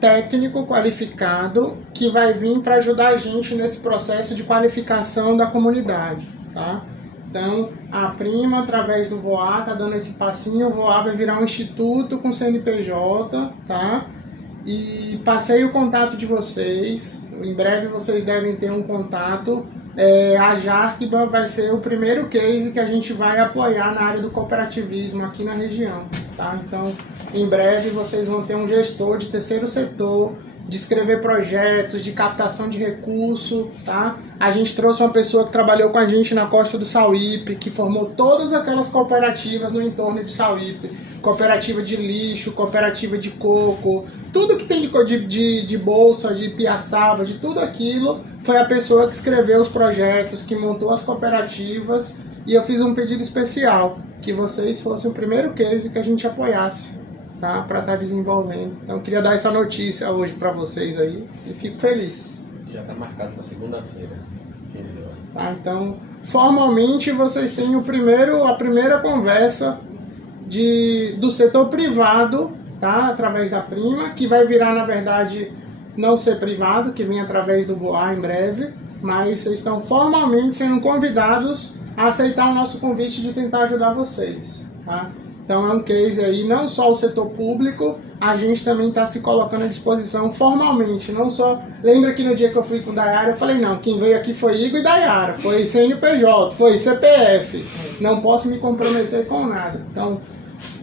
técnico qualificado que vai vir para ajudar a gente nesse processo de qualificação da comunidade, tá? Então, a Prima, através do Voar, tá dando esse passinho. O Voar vai virar um instituto com CNPJ, tá? e passei o contato de vocês. Em breve vocês devem ter um contato. A Jarkba vai ser o primeiro case que a gente vai apoiar na área do cooperativismo aqui na região, tá? Então, em breve vocês vão ter um gestor de terceiro setor, de escrever projetos, de captação de recurso, tá? A gente trouxe uma pessoa que trabalhou com a gente na Costa do Sauípe, que formou todas aquelas cooperativas no entorno de Sauípe, cooperativa de lixo, cooperativa de coco, tudo que tem de bolsa, de piaçaba, de tudo aquilo, foi a pessoa que escreveu os projetos, que montou as cooperativas, e eu fiz um pedido especial, que vocês fossem o primeiro case que a gente apoiasse, tá? Para estar desenvolvendo. Então eu queria dar essa notícia hoje para vocês aí, e fico feliz. Já está marcado para segunda-feira, 15 horas. Tá? Então, formalmente vocês têm a primeira conversa do setor privado, tá? Através da Prima, que vai virar, na verdade, não ser privado, que vem através do Boa em breve, mas vocês estão formalmente sendo convidados a aceitar o nosso convite de tentar ajudar vocês, tá? Então é um case aí, não só o setor público, a gente também está se colocando à disposição formalmente, não só... Lembra que no dia que eu fui com o Dayara, eu falei, não, quem veio aqui foi Igor e Dayara, foi CNPJ, foi CPF, não posso me comprometer com nada. Então,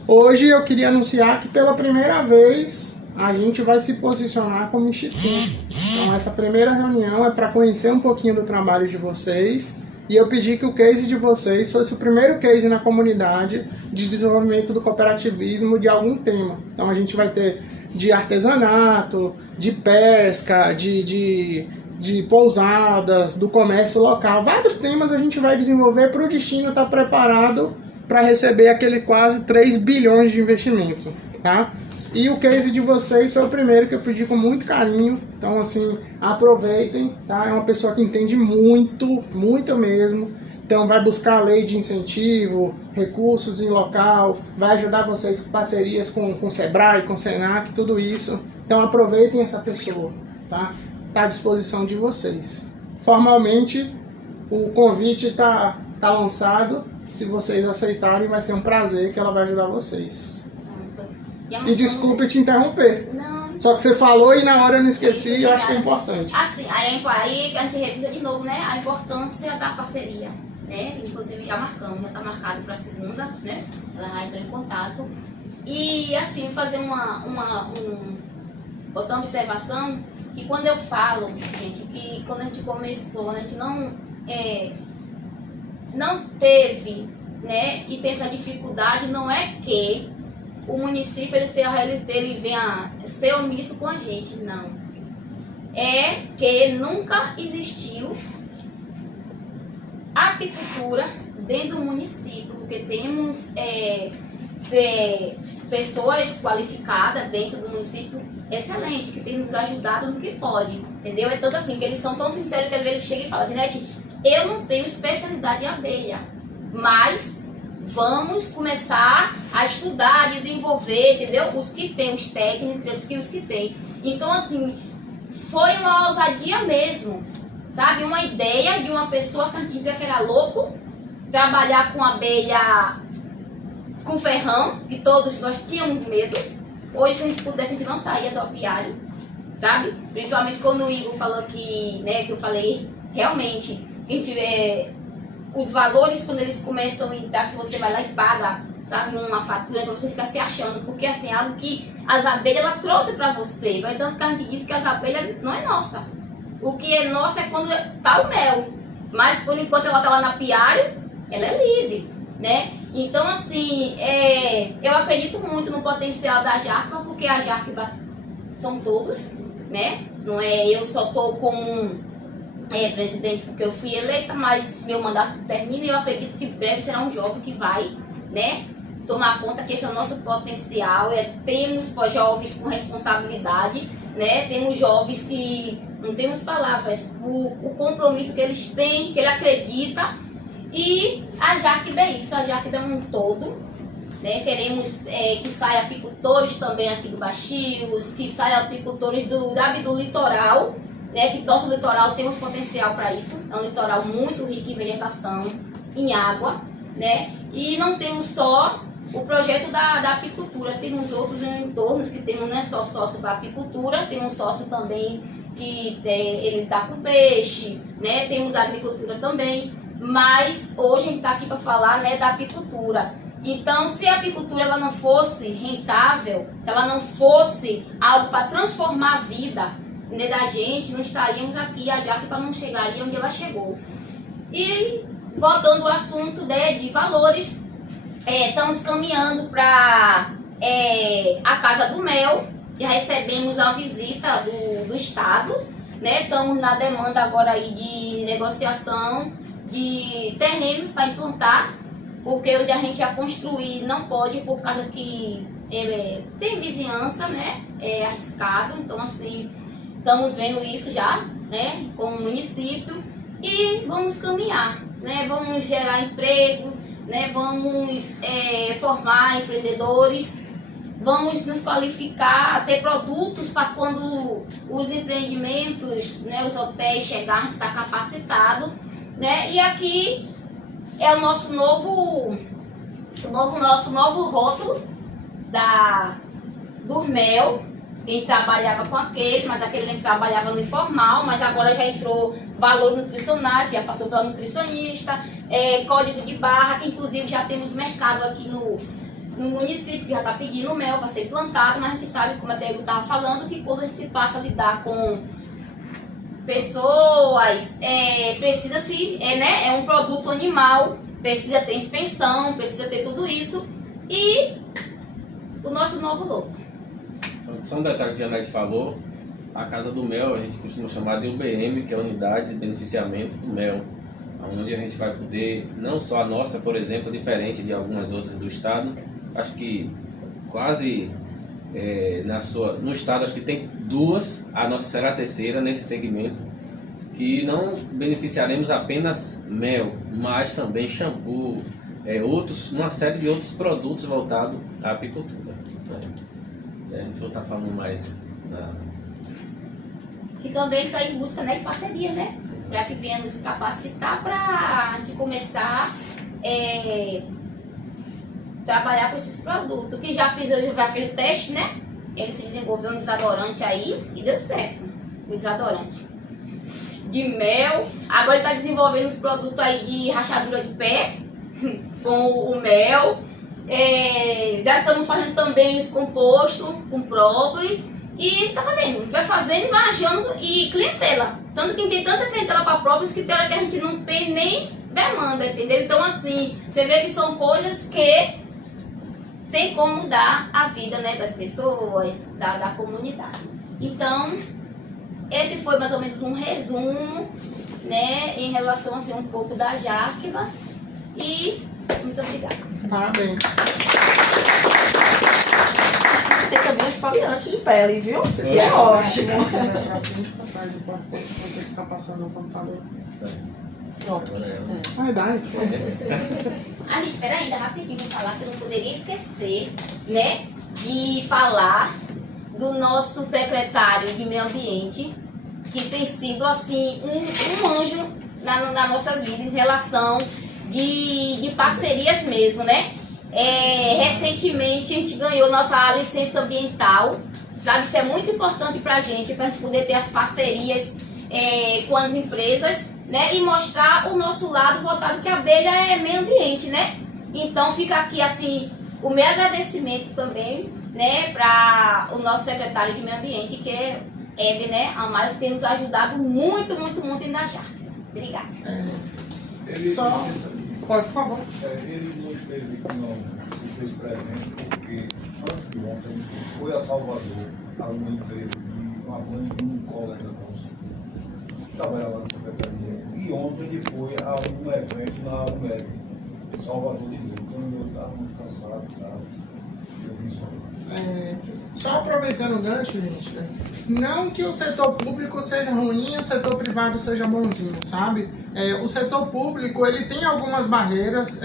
hoje eu queria anunciar que pela primeira vez a gente vai se posicionar como instituto. Então essa primeira reunião é para conhecer um pouquinho do trabalho de vocês, e eu pedi que o case de vocês fosse o primeiro case na comunidade de desenvolvimento do cooperativismo de algum tema. Então a gente vai ter de artesanato, de pesca, de pousadas, do comércio local. Vários temas a gente vai desenvolver para o destino estar preparado para receber aquele quase 3 bilhões de investimento, tá? E o case de vocês foi o primeiro que eu pedi com muito carinho. Então, assim, aproveitem, tá? É uma pessoa que entende muito, muito mesmo. Então, vai buscar a lei de incentivo, recursos em local, vai ajudar vocês com parcerias com o Sebrae, com o Senac, tudo isso. Então, aproveitem essa pessoa, tá? Está à disposição de vocês. Formalmente, o convite está lançado. Se vocês aceitarem, vai ser um prazer que ela vai ajudar vocês. E desculpe te interromper. Não. Só que você falou e na hora eu não esqueci e eu acho que é importante. Assim, aí a gente revisa de novo, né? A importância da parceria, né? Inclusive já marcamos, já está marcado para segunda, né? Ela vai entrar em contato. E assim, fazer botar uma observação que quando eu falo, gente, que quando a gente começou, a gente não teve, né? E tem essa dificuldade, não é que o município ele venha ser omisso com a gente, não. É que nunca existiu apicultura dentro do município, porque temos pessoas qualificadas dentro do município excelente, que tem nos ajudado no que pode, entendeu? É tanto assim, que eles são tão sinceros que às vezes chegam e falam, Ginete, eu não tenho especialidade em abelha, mas vamos começar a estudar, a desenvolver, entendeu? Os que tem, os técnicos, os que tem. Então, assim, foi uma ousadia mesmo, sabe? Uma ideia de uma pessoa que a gente dizia que era louco, trabalhar com abelha com ferrão, que todos nós tínhamos medo. Hoje, se a gente pudesse, a gente não saía do apiário, sabe? Principalmente quando o Igor falou que, né, que eu falei, realmente, quem tiver... Os valores, quando eles começam a entrar, que você vai lá e paga, sabe, uma fatura, então você fica se achando, porque assim, é algo que as abelhas, ela trouxe pra você. Então, a gente diz que as abelhas não é nossa. O que é nosso é quando tá o mel. Mas, por enquanto, ela tá lá no apiário, ela é livre, né? Então, assim, eu acredito muito no potencial da Jarkba, porque a Jarkba são todos, né? Não é eu só tô com presidente porque eu fui eleita, mas meu mandato termina e eu acredito que breve será um jovem que vai, né, tomar conta que esse é o nosso potencial. Temos jovens com responsabilidade, né, temos jovens que não temos palavras, o compromisso que eles têm, que ele acredita, e a Jarkba é isso, a Jarkba é um todo, né, queremos que saia apicultores também aqui do Baxios, que saia apicultores do litoral, né, que nosso litoral tem um potencial para isso. É um litoral muito rico em vegetação, em água, né? E não temos só o projeto da apicultura. Temos outros entornos que temos não é só sócio para apicultura, temos sócio também que ele está com peixe, né? Temos agricultura também, mas hoje a gente está aqui para falar, né, da apicultura. Então, se a apicultura ela não fosse rentável, se ela não fosse algo para transformar a vida, né, da gente, não estaríamos aqui, a Jarque não chegaria onde ela chegou. E voltando ao assunto, né, de valores, estamos caminhando para a Casa do Mel. Já recebemos a visita do Estado, né? Estamos na demanda agora aí de negociação de terrenos para implantar, porque onde a gente ia construir não pode, por causa que tem vizinhança, né? É arriscado, então assim, estamos vendo isso já, né? Com o município e vamos caminhar, né? Vamos gerar emprego, né? Vamos formar empreendedores. Vamos nos qualificar a ter produtos para quando os empreendimentos, né, os hotéis chegarem, estar capacitado, né? E aqui é o nosso novo rótulo do mel. A gente trabalhava com aquele, mas aquele a gente trabalhava no informal, mas agora já entrou valor nutricional, que já passou para nutricionista, código de barra, que inclusive já temos mercado aqui no município, que já está pedindo mel para ser plantado, mas a gente sabe, como a Diego estava falando, que quando a gente se passa a lidar com pessoas, precisa-se, né, é um produto animal, precisa ter inspeção, precisa ter tudo isso, e o nosso novo logo. Só um detalhe que a Janete falou, a Casa do Mel a gente costuma chamar de UBM, que é a Unidade de Beneficiamento do Mel, onde a gente vai poder, não só a nossa, por exemplo, diferente de algumas outras do estado, acho que quase no estado acho que tem duas, a nossa será a terceira nesse segmento, que não beneficiaremos apenas mel, mas também shampoo, uma série de outros produtos voltados à apicultura. A gente vai estar falando mais que também está em busca, né, de parceria, né? Para que venha nos capacitar para a gente começar trabalhar com esses produtos. Que já fez o teste, né? Ele se desenvolveu um desodorante aí e deu certo. O desodorante de mel. Agora ele está desenvolvendo os produtos aí de rachadura de pé com o mel. Já estamos fazendo também os compostos com própolis. E está fazendo, vai fazendo e vai achando, e clientela. Tanto que tem tanta clientela para próprios que tem hora que a gente não tem nem demanda, entendeu? Então assim, você vê que são coisas que tem como mudar a vida, né, das pessoas, da comunidade. Então, esse foi mais ou menos um resumo, né, em relação assim, um pouco da Jáquiva. E muito obrigada. Parabéns. Tem também os foliantes de pele, viu? E é ótimo. Pra frente e pra trás, vou ter que ficar passando no computador. Verdade. A gente, peraí, ainda rapidinho, vou falar que eu não poderia esquecer, né, de falar do nosso secretário de Meio Ambiente, que tem sido, assim, um anjo nas nossas vidas em relação de parcerias mesmo, né? Recentemente a gente ganhou nossa licença ambiental, sabe? Isso é muito importante pra gente poder ter as parcerias com as empresas, né? E mostrar o nosso lado voltado, que a abelha é meio ambiente, né? Então fica aqui assim o meu agradecimento também, né, para o nosso secretário de Meio Ambiente, que é Eve, né, Amaro, que tem nos ajudado muito, muito, muito em Dajar. Obrigada. Pode, por favor. Ele não esteve aqui, não se fez presente, porque antes de ontem foi a Salvador, a uma empresa de uma mãe de um colega nosso, que trabalha lá na secretaria, e ontem ele foi a um evento na UMEG, Salvador de novo. Então eu estava muito cansado, eu vim só. Só aproveitando o gancho, gente, não que o setor público seja ruim e o setor privado seja bonzinho, sabe? O setor público, ele tem algumas barreiras,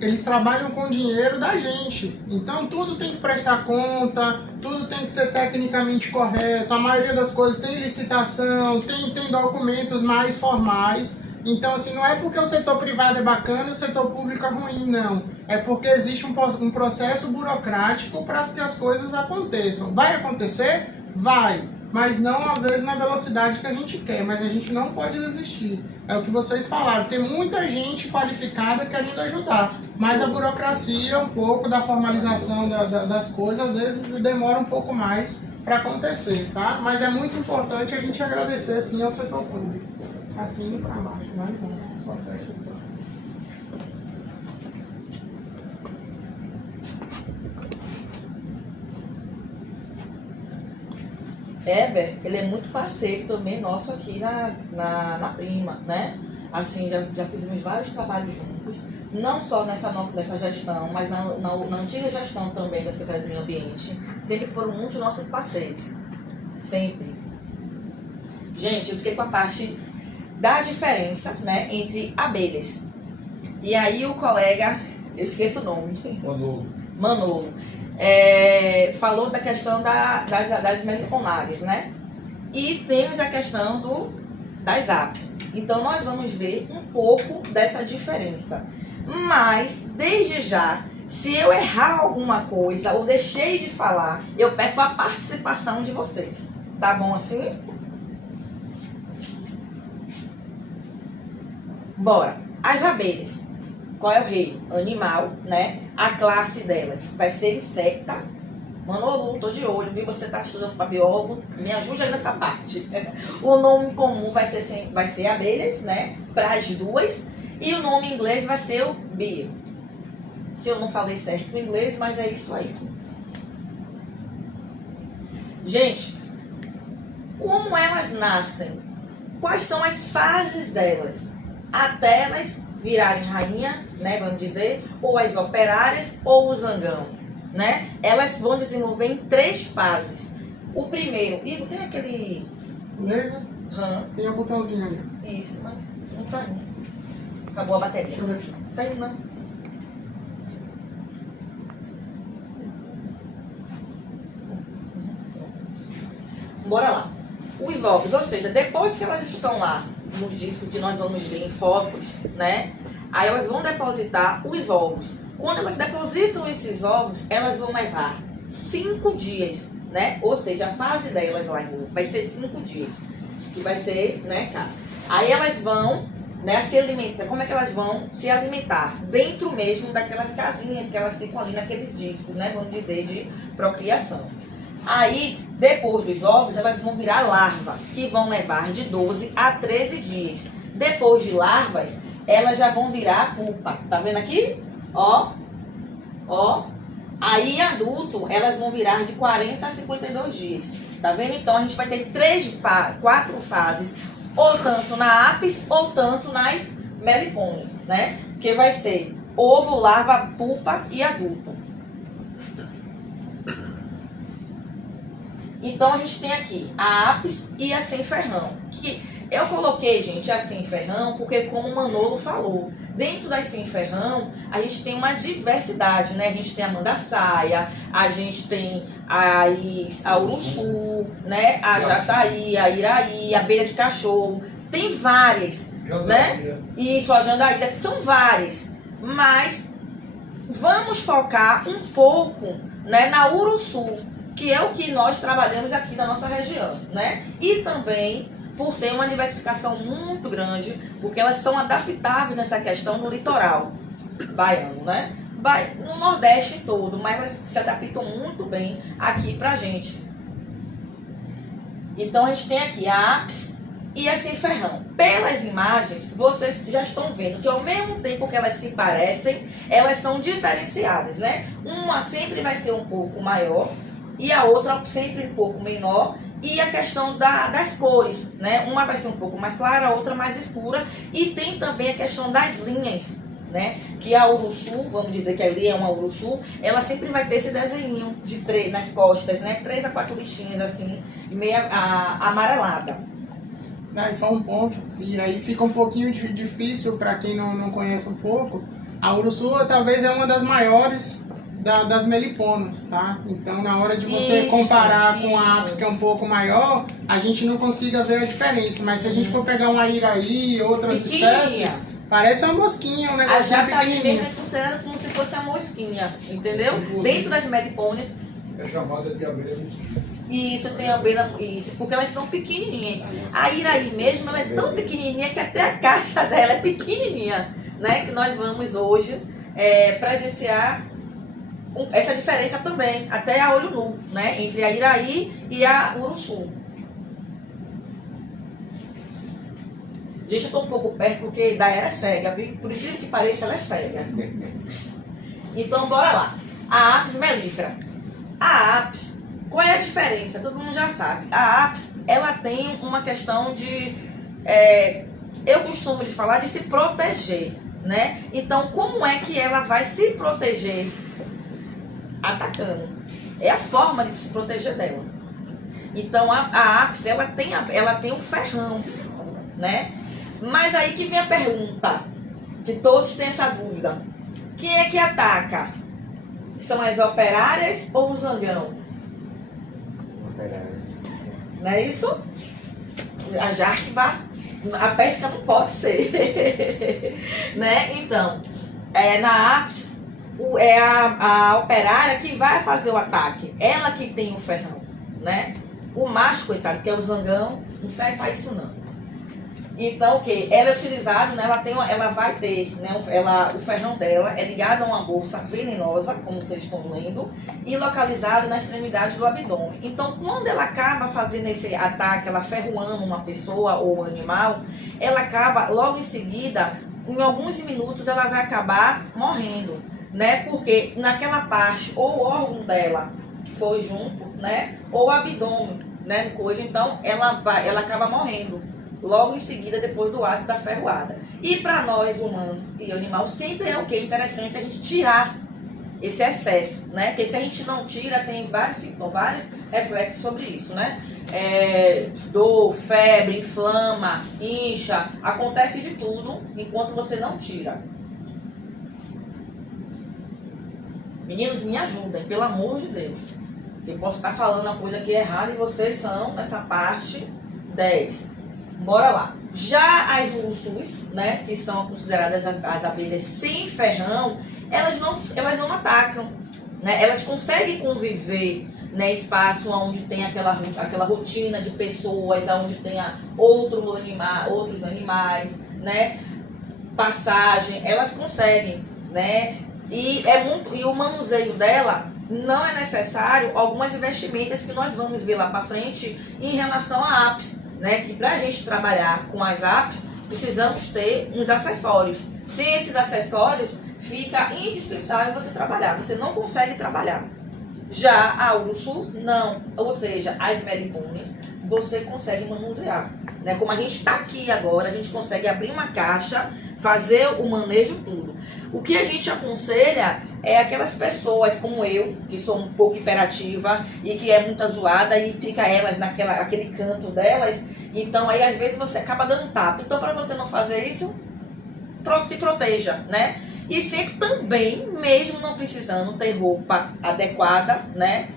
eles trabalham com o dinheiro da gente, então tudo tem que prestar conta, tudo tem que ser tecnicamente correto, a maioria das coisas tem licitação, tem documentos mais formais, Então, assim, não é porque o setor privado é bacana e o setor público é ruim, não. É porque existe um processo burocrático para que as coisas aconteçam. Vai acontecer? Vai. Mas não, às vezes, na velocidade que a gente quer. Mas a gente não pode desistir. É o que vocês falaram. Tem muita gente qualificada querendo ajudar. Mas a burocracia, um pouco da formalização das coisas, às vezes demora um pouco mais para acontecer, tá? Mas é muito importante a gente agradecer, sim, ao setor público. Assim para baixo, vai embora. Só fecha aqui. Heber, ele é muito parceiro também nosso aqui na Prima, né? Assim, já fizemos vários trabalhos juntos, não só nessa gestão, mas na antiga gestão também da Secretaria do Meio Ambiente. Sempre foram muitos nossos parceiros. Sempre. Gente, eu fiquei com a parte da diferença, né, entre abelhas. E aí o colega, eu esqueço o nome. Manolo. Falou da questão das meliponárias, né? E temos a questão das apes. Então nós vamos ver um pouco dessa diferença. Mas, desde já, se eu errar alguma coisa ou deixei de falar, eu peço a participação de vocês. Tá bom assim? Bora. As abelhas. Qual é o reino? Animal, né? A classe delas vai ser insecta. Manolo, tô de olho, viu? Você tá estudando para biólogo, me ajude aí nessa parte. O nome comum vai ser abelhas, né? Para as duas. E o nome em inglês vai ser o bee. Se eu não falei certo em inglês, mas é isso aí. Gente, como elas nascem? Quais são as fases delas? Até elas virarem rainha, né, vamos dizer, ou as operárias ou o zangão, né? Elas vão desenvolver em 3 fases. O primeiro, Igor, tem aquele... Beleza? Tem um botãozinho ali. Isso, mas não tá indo. Acabou a bateria. Deixa eu ver aqui. Tá indo, não. Bora lá. Os ovos, ou seja, depois que elas estão lá nos discos que nós vamos ver em fotos, né? Aí elas vão depositar os ovos. Quando elas depositam esses ovos, elas vão levar 5 dias, né? Ou seja, a fase delas lá vai ser 5 dias. Que vai ser, né, cara? Aí elas vão, né, se alimentar. Como é que elas vão se alimentar? Dentro mesmo daquelas casinhas que elas ficam ali naqueles discos, né? Vamos dizer, de procriação. Aí, depois dos ovos, elas vão virar larva, que vão levar de 12 a 13 dias. Depois de larvas, elas já vão virar pupa. Tá vendo aqui? Ó. Ó. Aí, adulto, elas vão virar de 40 a 52 dias. Tá vendo? Então, a gente vai ter 4 fases, ou tanto na apis, ou tanto nas melipônias, né? Que vai ser ovo, larva, pupa e adulto. Então, a gente tem aqui a apis e a sem ferrão. Que eu coloquei, gente, a sem ferrão, porque como o Manolo falou, dentro das sem ferrão, a gente tem uma diversidade, né? A gente tem a mandaçaia, a gente tem a uruçu, né? A jataí, a iraí, a abelha de cachorro. Tem várias, né? Isso, a jandaíra, são várias. Mas vamos focar um pouco, né, na uruçu, que é o que nós trabalhamos aqui na nossa região, né? E também por ter uma diversificação muito grande, porque elas são adaptáveis nessa questão no litoral baiano, né? No Nordeste todo, mas elas se adaptam muito bem aqui pra gente. Então a gente tem aqui a apis e a sem ferrão. Pelas imagens, vocês já estão vendo que ao mesmo tempo que elas se parecem, elas são diferenciadas, né? Uma sempre vai ser um pouco maior e a outra sempre um pouco menor. E a questão das cores, né? Uma vai ser um pouco mais clara, a outra mais escura. E tem também a questão das linhas, né? Que a uruçu, vamos dizer que ali é uma uruçu, ela sempre vai ter esse desenho de 3 nas costas, né? 3 a 4 listinhas assim, meia amarelada. É só um ponto, e aí fica um pouquinho difícil para quem não conhece um pouco. A uruçu talvez é uma das maiores das meliponas, tá? Então, na hora de você Isso, comparar com isso. a apis, que é um pouco maior, a gente não consiga ver a diferença. Mas se a gente for pegar uma iraí e outras Pequenininha. espécies, parece uma mosquinha, um A negócio jataí pequenininho. mesmo é considerada como se fosse a mosquinha, entendeu? Dentro das meliponas. É chamada de abelha mosquito. Isso, tem abelha, isso, porque elas são pequenininhas. A iraí mesmo, ela é tão pequenininha que até a caixa dela é pequenininha, né? Que nós vamos hoje presenciar essa diferença também, até a olho nu, né? Entre a iraí e a urussu. Gente, eu tô um pouco perto porque Dayara é cega, viu? Por incrível que pareça, ela é cega. Então, bora lá. A apis mellifera. A apis, qual é a diferença? Todo mundo já sabe. A apis, ela tem uma questão de... eu costumo de falar de se proteger, né? Então, como é que ela vai se proteger? Atacando. É a forma de se proteger dela. Então, a apis, ela tem um ferrão, né? Mas aí que vem a pergunta, que todos têm essa dúvida. Quem é que ataca? São as operárias ou o zangão? Não é isso? A jarque, a pesca não pode ser. Né? Então, na apis, é a operária que vai fazer o ataque. Ela que tem o ferrão, né? O macho, coitado, que é o zangão, não serve para isso não. Então, o que? Ela é utilizada, né? Ela vai ter, né? O ferrão dela é ligado a uma bolsa venenosa, como vocês estão lendo, e localizado na extremidade do abdômen. Então, quando ela acaba fazendo esse ataque, ela ferroando uma pessoa ou um animal, ela acaba, logo em seguida, em alguns minutos, ela vai acabar morrendo, né? Porque naquela parte, ou o órgão dela foi junto, né? Ou o abdômen, né? Então, ela acaba morrendo logo em seguida, depois do ato da ferroada. E para nós, humanos e animal, sempre é o que é interessante a gente tirar esse excesso, né? Porque se a gente não tira, tem vários sintomas, vários reflexos sobre isso, né? Dor, febre, inflama, incha, acontece de tudo enquanto você não tira. Meninos, me ajudem, pelo amor de Deus. Eu posso estar falando uma coisa aqui errada e vocês são, nessa parte, 10. Bora lá. Já as urussus, né, que são consideradas as abelhas sem ferrão, elas não atacam, né? Elas conseguem conviver, né, espaço onde tem aquela rotina de pessoas, onde tenha outros animais, né? Passagem, elas conseguem, né? E o manuseio dela não é necessário algumas vestimentas que nós vamos ver lá para frente em relação à apis. Né, que para a gente trabalhar com as apis, precisamos ter uns acessórios. Sem esses acessórios, fica indispensável você trabalhar. Você não consegue trabalhar. Já a urussu, não. Ou seja, as meliponas, você consegue manusear. Né? Como a gente está aqui agora, a gente consegue abrir uma caixa, fazer o manejo tudo. O que a gente aconselha é aquelas pessoas como eu, que sou um pouco hiperativa e que é muito zoada e fica elas naquele canto delas. Então aí às vezes você acaba dando um tapa. Então para você não fazer isso, se proteja, né? E sempre também, mesmo não precisando ter roupa adequada, né?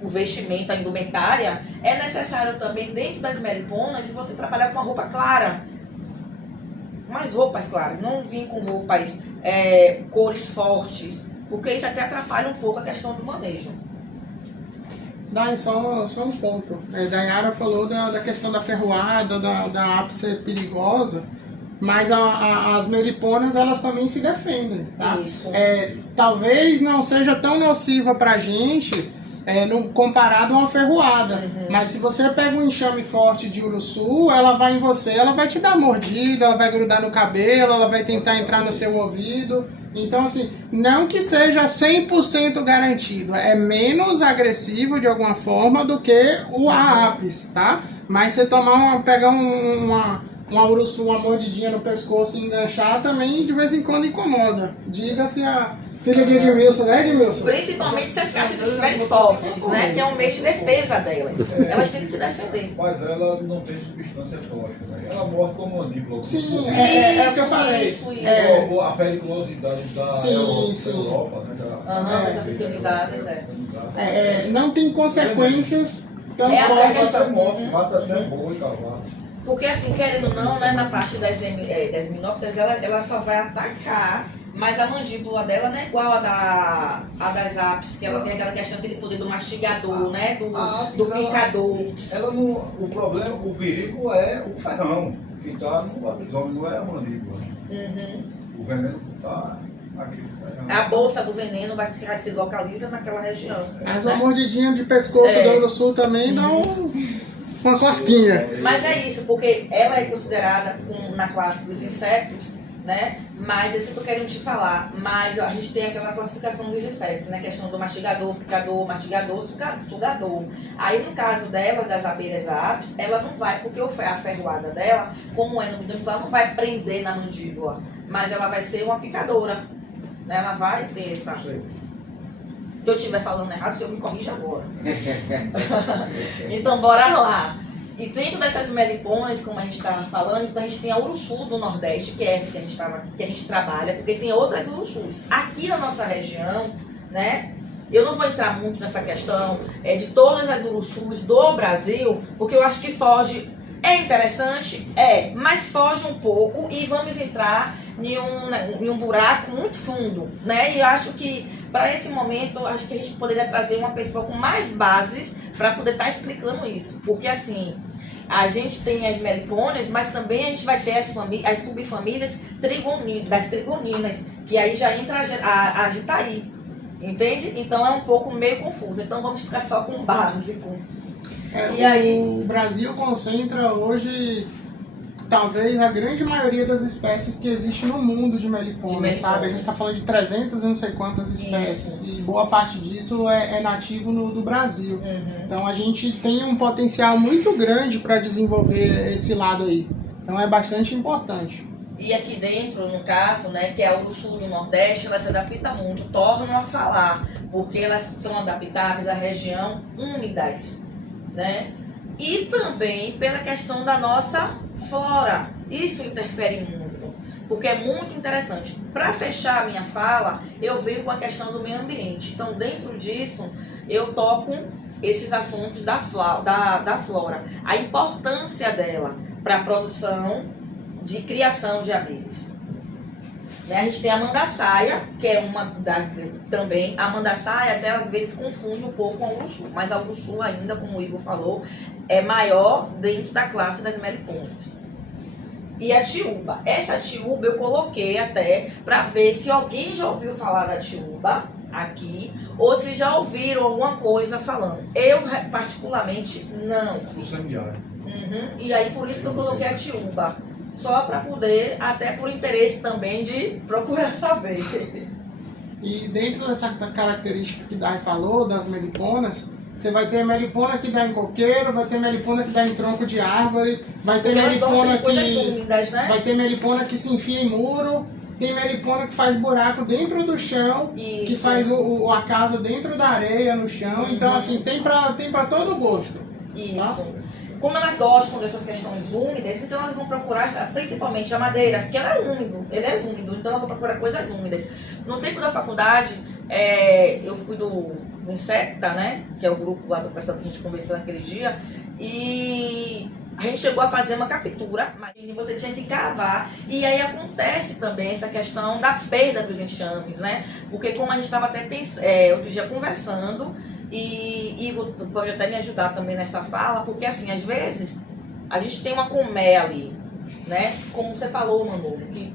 O vestimento, a indumentária, é necessário também dentro das meliponas se você trabalhar com uma roupa clara. Umas roupas claras, não vir com roupas cores fortes, porque isso até atrapalha um pouco a questão do manejo. Dai, só um ponto. Dayara falou da questão da ferroada, da apis ser perigosa, mas as meliponas, elas também se defendem, tá? Isso. Talvez não seja tão nociva pra gente, comparado a uma ferroada. Uhum. Mas se você pega um enxame forte de urussu, ela vai em você, ela vai te dar mordida, ela vai grudar no cabelo, ela vai tentar entrar no seu ouvido. Então, assim, não que seja 100% garantido, é menos agressivo de alguma forma do que o apis, tá? Mas você pegar uma urussu, uma mordidinha no pescoço e enganchar também de vez em quando incomoda. Diga-se Filha de Edmilson, né, Edmilson? Principalmente se as cascas estiverem fortes, né? Que é um meio de defesa delas. Elas têm que se defender. Mas ela não tem substância tóxica, né? Ela morre com a mandíbula. Sim, é o que eu falei. Isso. A periculosidade da Europa, né? Das africanizadas, não tem consequências tão É a fortes. questão- Mata até boi e cavalo. Porque assim, querendo ou não, né, na parte das himenópteras, ela só vai atacar, mas a mandíbula dela não é igual a das apes, que ela tem aquela questão, aquele poder do mastigador, né, do picador. Ela não, o problema, o perigo é o ferrão, que está no abdômen, não é a mandíbula. O veneno está aqui. A bolsa do veneno vai ficar, se localiza naquela região. Mas uma mordidinha de pescoço do Uruçu também dá uma cosquinha. Mas é isso, porque ela é considerada na classe dos insetos, né? Mas é isso que eu tô querendo te falar. Mas a gente tem aquela classificação dos insetos, né? Questão do mastigador, picador, mastigador, sugador. Aí no caso dela, das abelhas apes, ela não vai, porque a ferroada dela, como é no meio ela não vai prender na mandíbula, mas ela vai ser uma picadora. Né? Ela vai ter essa. Se eu estiver falando errado, o senhor me corrige agora. Então, bora lá. E dentro dessas meliponas, como a gente estava falando, então a gente tem a Uruçu do Nordeste, que é essa que a gente trabalha, porque tem outras Uruçus. Aqui na nossa região, né? Eu não vou entrar muito nessa questão de todas as Uruçus do Brasil, porque eu acho que foge. É interessante? É, mas foge um pouco e vamos entrar em um buraco muito fundo, né? E eu acho que, para esse momento, acho que a gente poderia trazer uma pessoa com mais bases para poder estar explicando isso. Porque, assim, a gente tem as meliponas, mas também a gente vai ter as subfamílias das trigoninas, que aí já entra a jitaí, entende? Então é um pouco meio confuso. Então vamos ficar só com o básico. E aí? O Brasil concentra hoje, talvez, a grande maioria das espécies que existem no mundo de meliponas, sabe? A gente está falando de 300 e não sei quantas espécies, e boa parte disso é nativo do Brasil. Então a gente tem um potencial muito grande para desenvolver esse lado aí. Então é bastante importante. E aqui dentro, no caso, né, que é o Uruçu do Nordeste, ela se adapta muito, tornam a falar, porque elas são adaptáveis à região úmidas. Né? E também pela questão da nossa flora. Isso interfere muito, porque é muito interessante. Para fechar a minha fala, eu venho com a questão do meio ambiente. Então, dentro disso, eu toco esses assuntos da flora. A importância dela para a produção de criação de abelhas. Né? A gente tem a mandaçaia, que é uma das também. A mandaçaia até às vezes confunde um pouco com a uruçu, mas a uruçu ainda, como o Igor falou, é maior dentro da classe das meliponas. E a tiúba. Essa tiúba eu coloquei até para ver se alguém já ouviu falar da tiúba aqui, ou se já ouviram alguma coisa falando. Eu, particularmente, não. O semiárido. E aí, por isso que eu coloquei a tiúba. Só para poder, até por interesse também de procurar saber. E dentro dessa característica que Dai falou, das meliponas, você vai ter melipona que dá em coqueiro, vai ter melipona que dá em tronco de árvore, vai ter melipona úmidas, né? vai ter melipona que se enfia em muro, tem melipona que faz buraco dentro do chão, que faz a casa dentro da areia, no chão. Então, assim, tem pra todo gosto. Isso. Tá? Como elas gostam dessas questões úmidas, então elas vão procurar, principalmente a madeira, porque ela é úmido, ele é úmido, então ela vai procurar coisas úmidas. No tempo da faculdade, eu fui do Insecta, né, que é o grupo lá do pessoal que a gente conversou naquele dia, e a gente chegou a fazer uma captura, mas você tinha que cavar, e aí acontece também essa questão da perda dos enxames, né, porque como a gente estava até outro dia conversando, e Igor pode até me ajudar também nessa fala, porque assim, às vezes, a gente tem uma colmeia ali, né? Como você falou, Manu, que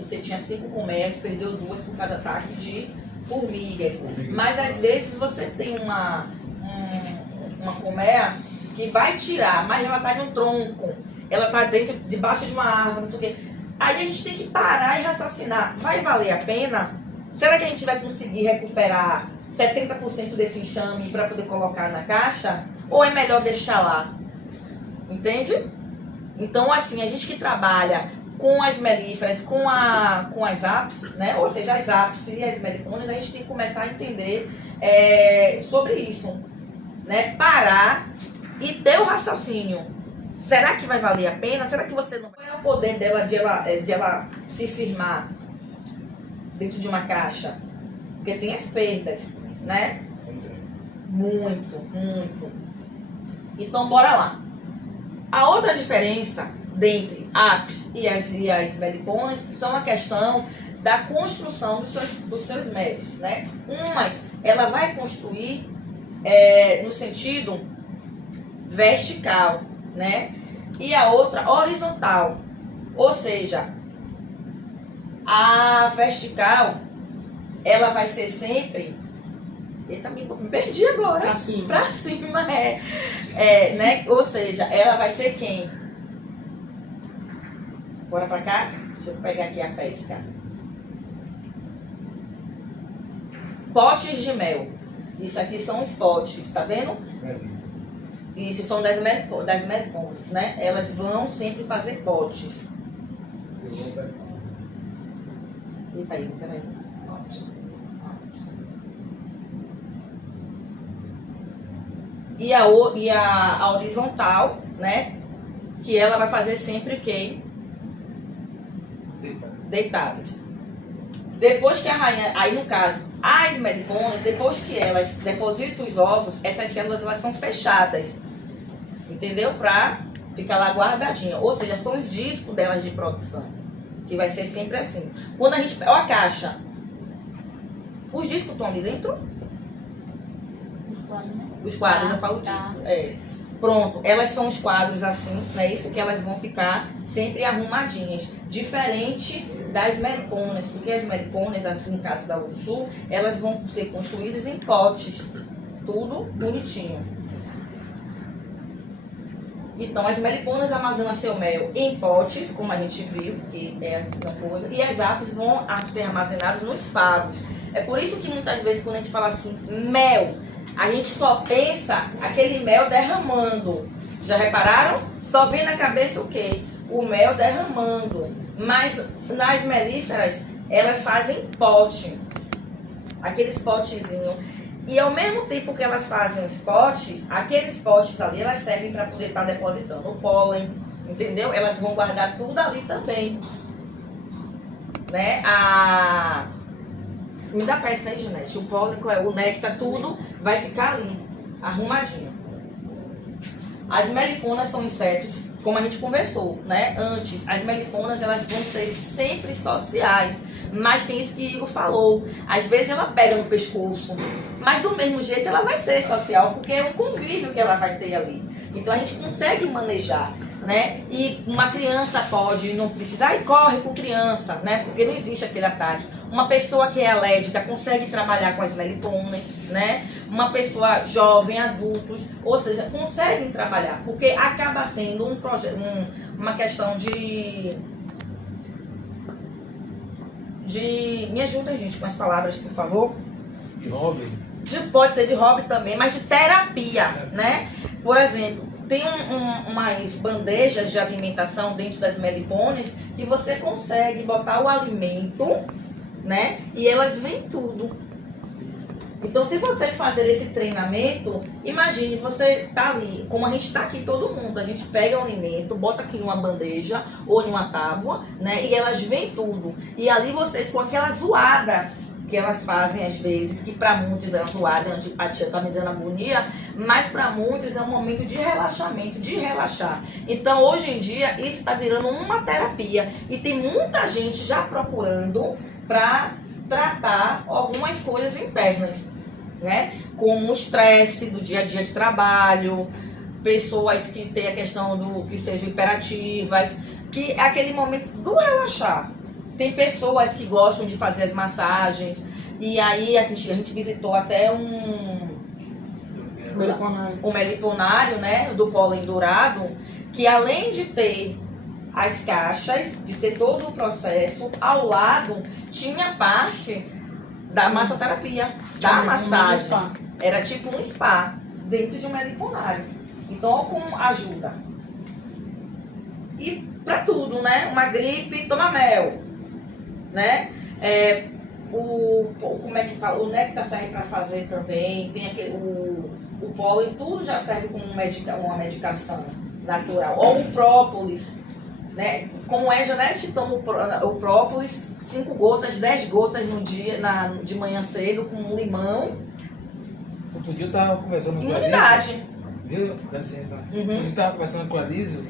você tinha 5 colmeias, perdeu 2 por cada ataque de formigas. Mas às vezes você tem uma colmeia que vai tirar, mas ela está em um tronco, ela está debaixo de uma árvore, não sei o quê. Aí a gente tem que parar e raciocinar. Vai valer a pena? Será que a gente vai conseguir recuperar 70% desse enxame para poder colocar na caixa? Ou é melhor deixar lá? Entende? Então, assim, a gente que trabalha com as melíferas, com as apps, né? Ou seja, as apps e as meliponas, a gente tem que começar a entender sobre isso, né? Parar e ter o raciocínio. Será que vai valer a pena? Será que você não... Qual é o poder dela de ela se firmar dentro de uma caixa? Porque tem as perdas, né? Muito, muito. Então, bora lá. A outra diferença dentre apps e as meliponas são a questão da construção dos seus melos, né? Umas, ela vai construir no sentido vertical, né? E a outra horizontal. Ou seja, a vertical, ela vai ser sempre... Eita, me perdi agora. Pra cima. Pra cima, né? Ou seja, ela vai ser quem? Bora pra cá? Deixa eu pegar aqui a pesca. Potes de mel. Isso aqui são os potes, tá vendo? Isso são das meliponas, né? Elas vão sempre fazer potes. Eita aí, peraí. E a horizontal, né? Que ela vai fazer sempre quem? Deitadas. Depois que a rainha, aí no caso, as meliponas, depois que elas depositam os ovos, essas células elas são fechadas, entendeu? Pra ficar lá guardadinha. Ou seja, são os discos delas de produção, que vai ser sempre assim. Quando a gente, olha a caixa, os discos estão ali dentro? Os quadros, né? Os quadros, eu falo Tá. disso. Pronto, elas são os quadros assim, né? Isso que elas vão ficar sempre arrumadinhas. Diferente das meliponas, porque as meliponas, no caso da Ouro Sul, elas vão ser construídas em potes. Tudo bonitinho. Então, as meliponas armazenam seu mel em potes, como a gente viu, que é uma coisa, e as apes vão ser armazenadas nos favos. É por isso que muitas vezes, quando a gente fala assim, mel, a gente só pensa aquele mel derramando. Já repararam? Só vem na cabeça o quê? O mel derramando. Mas nas melíferas, elas fazem pote. Aqueles potezinhos. E ao mesmo tempo que elas fazem os potes, aqueles potes ali, elas servem para poder estar depositando o pólen. Entendeu? Elas vão guardar tudo ali também. Né? Me dá pesca aí, Janete. O pólen, o néctar, tudo vai ficar ali, arrumadinho. As meliponas são insetos, como a gente conversou, né? Antes, as meliponas, elas vão ser sempre sociais. Mas tem isso que Igor falou. Às vezes ela pega no pescoço, mas do mesmo jeito ela vai ser social, porque é um convívio que ela vai ter ali. Então a gente consegue manejar, né? E uma criança pode não precisar e corre com criança, né? Porque não existe aquele ataque. Uma pessoa que é alérgica consegue trabalhar com as meliponas, né? Uma pessoa jovem, adultos, ou seja, conseguem trabalhar, porque acaba sendo um projeto, uma questão de... Me ajuda, gente, com as palavras, por favor. De hobby. Pode ser de hobby também, mas de terapia, né? Por exemplo, tem umas bandejas de alimentação dentro das meliponas que você consegue botar o alimento, né? E elas vêm tudo. Então, se vocês fazerem esse treinamento, imagine, você tá ali, como a gente tá aqui todo mundo, a gente pega o alimento, bota aqui numa bandeja ou numa tábua, né? E elas vêm tudo. E ali vocês, com aquela zoada que elas fazem às vezes, que para muitos é uma zoada, antipatia, tá me dando agonia, mas para muitos é um momento de relaxamento, de relaxar. Então, hoje em dia, isso tá virando uma terapia. E tem muita gente já procurando para tratar algumas coisas internas, né? Como o estresse do dia a dia de trabalho, pessoas que têm a questão do que sejam hiperativas, que é aquele momento do relaxar. Tem pessoas que gostam de fazer as massagens, e aí a gente visitou até um meliponário, né, do pólen dourado, que além de ter as caixas, de ter todo o processo, ao lado tinha parte da massoterapia, da massagem. Era tipo um spa dentro de um meliponário. Então, olha como ajuda. E para tudo, né? Uma gripe, toma mel, né? Como é que fala? O néctar serve para fazer também, tem o pólen, tudo já serve como uma medicação natural. Ou o própolis, né? Como é Janete, toma o própolis, 5 gotas, 10 gotas no dia, de manhã cedo, com limão. Outro dia eu estava conversando com a Imunidade. Viu? Dá licença. Eu estava conversando com a Liso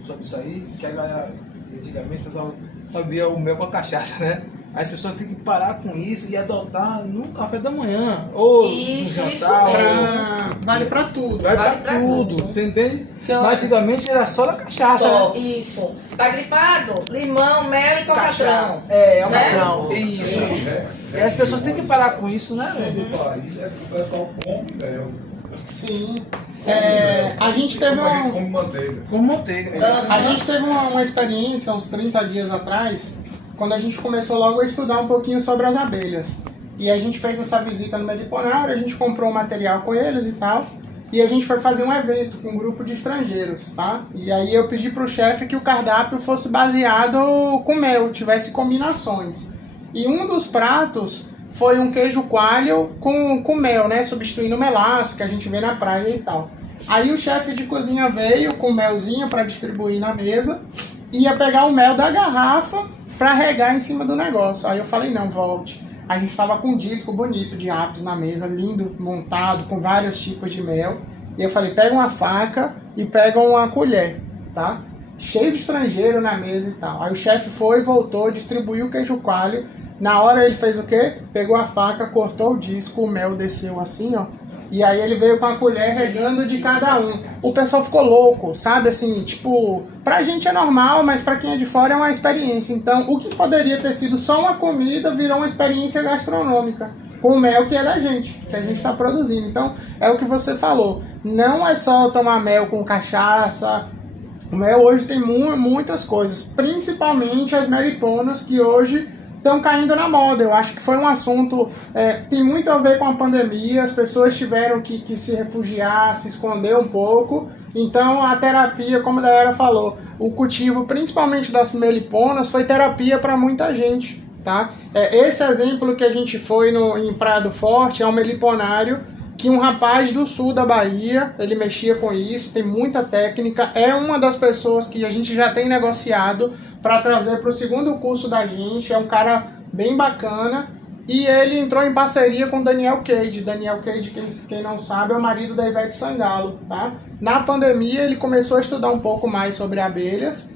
sobre isso aí, que antigamente o pessoal bebia o mel com a cachaça, né? As pessoas têm que parar com isso e adotar no café da manhã. Ou Isso, no isso jantar. Vale pra tudo. Vai Vale pra pra tudo, tudo. você entende? eu- Mas antigamente era só da cachaça, Só, né? isso. Tá gripado? Limão, mel e cocatrão. É o Né? matrão. Isso. E as pessoas têm que parar com isso, né? No país é que o pessoal come mel. Sim. A gente teve Como a gente um... come manteiga. Com manteiga. A gente teve uma experiência uns 30 dias atrás, quando a gente começou logo a estudar um pouquinho sobre as abelhas. E a gente fez essa visita no Meliponário, a gente comprou um material com eles e tal, e a gente foi fazer um evento com um grupo de estrangeiros, tá? E aí eu pedi pro chefe que o cardápio fosse baseado com mel, tivesse combinações. E um dos pratos foi um queijo coalho com mel, né? Substituindo o melaço que a gente vê na praia e tal. Aí o chefe de cozinha veio com melzinho para distribuir na mesa, ia pegar o mel da garrafa para regar em cima do negócio. Aí eu falei, não, volte. A gente tava com um disco bonito de apis na mesa, lindo, montado, com vários tipos de mel. E eu falei, pega uma faca e pega uma colher, tá? Cheio de estrangeiro na mesa e tal. Aí o chefe foi, voltou, distribuiu o queijo coalho. Na hora ele fez o quê? Pegou a faca, cortou o disco, o mel desceu assim, ó. E aí ele veio com a colher regando de cada um. O pessoal ficou louco, sabe? Assim, tipo, pra gente é normal, mas pra quem é de fora é uma experiência. Então, o que poderia ter sido só uma comida virou uma experiência gastronômica. Com o mel que é da gente, que a gente tá produzindo. Então, é o que você falou. Não é só tomar mel com cachaça. O mel hoje tem muitas coisas. Principalmente as meliponas, que hoje estão caindo na moda. Eu acho que foi um assunto, tem muito a ver com a pandemia, as pessoas tiveram que se refugiar, se esconder um pouco. Então a terapia, como a Dayara falou, o cultivo principalmente das meliponas foi terapia para muita gente, tá? Esse exemplo que a gente foi em Praia do Forte é um meliponário que um rapaz do sul da Bahia, ele mexia com isso, tem muita técnica, é uma das pessoas que a gente já tem negociado para trazer para o segundo curso da gente, é um cara bem bacana, e ele entrou em parceria com Daniel Cade. Daniel Cade, quem não sabe, é o marido da Ivete Sangalo, tá? Na pandemia ele começou a estudar um pouco mais sobre abelhas,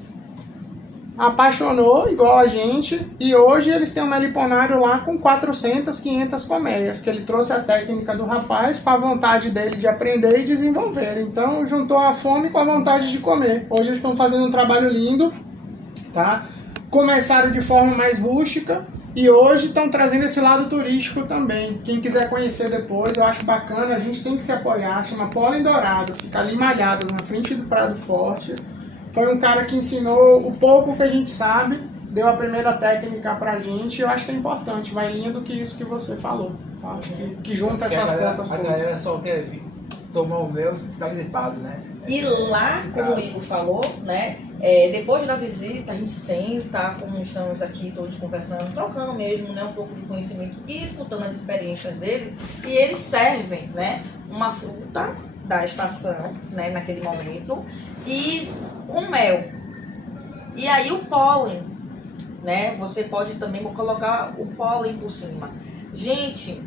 apaixonou igual a gente, e hoje eles têm um meliponário lá com 400, 500 colmeias, que ele trouxe a técnica do rapaz com a vontade dele de aprender e desenvolver. Então juntou a fome com a vontade de comer. Hoje eles estão fazendo um trabalho lindo, tá? Começaram de forma mais rústica e hoje estão trazendo esse lado turístico também. Quem quiser conhecer depois, eu acho bacana, a gente tem que se apoiar, chama Pólen Dourado, fica ali malhado na frente do Praia do Forte. Foi um cara que ensinou o pouco que a gente sabe, deu a primeira técnica pra gente, e eu acho que é importante, vai linha do que isso que você falou, tá? Acho que junta essas pontas A todas. galera só quer tomar o mel e ficar gripado, né? E lá, como o Igor falou, né? Depois da visita, a gente senta, como estamos aqui todos conversando, trocando mesmo, né, um pouco de conhecimento e escutando as experiências deles, e eles servem, né, uma fruta da estação, né, naquele momento, e com mel. E aí o pólen, né, você pode também colocar o pólen por cima. Gente,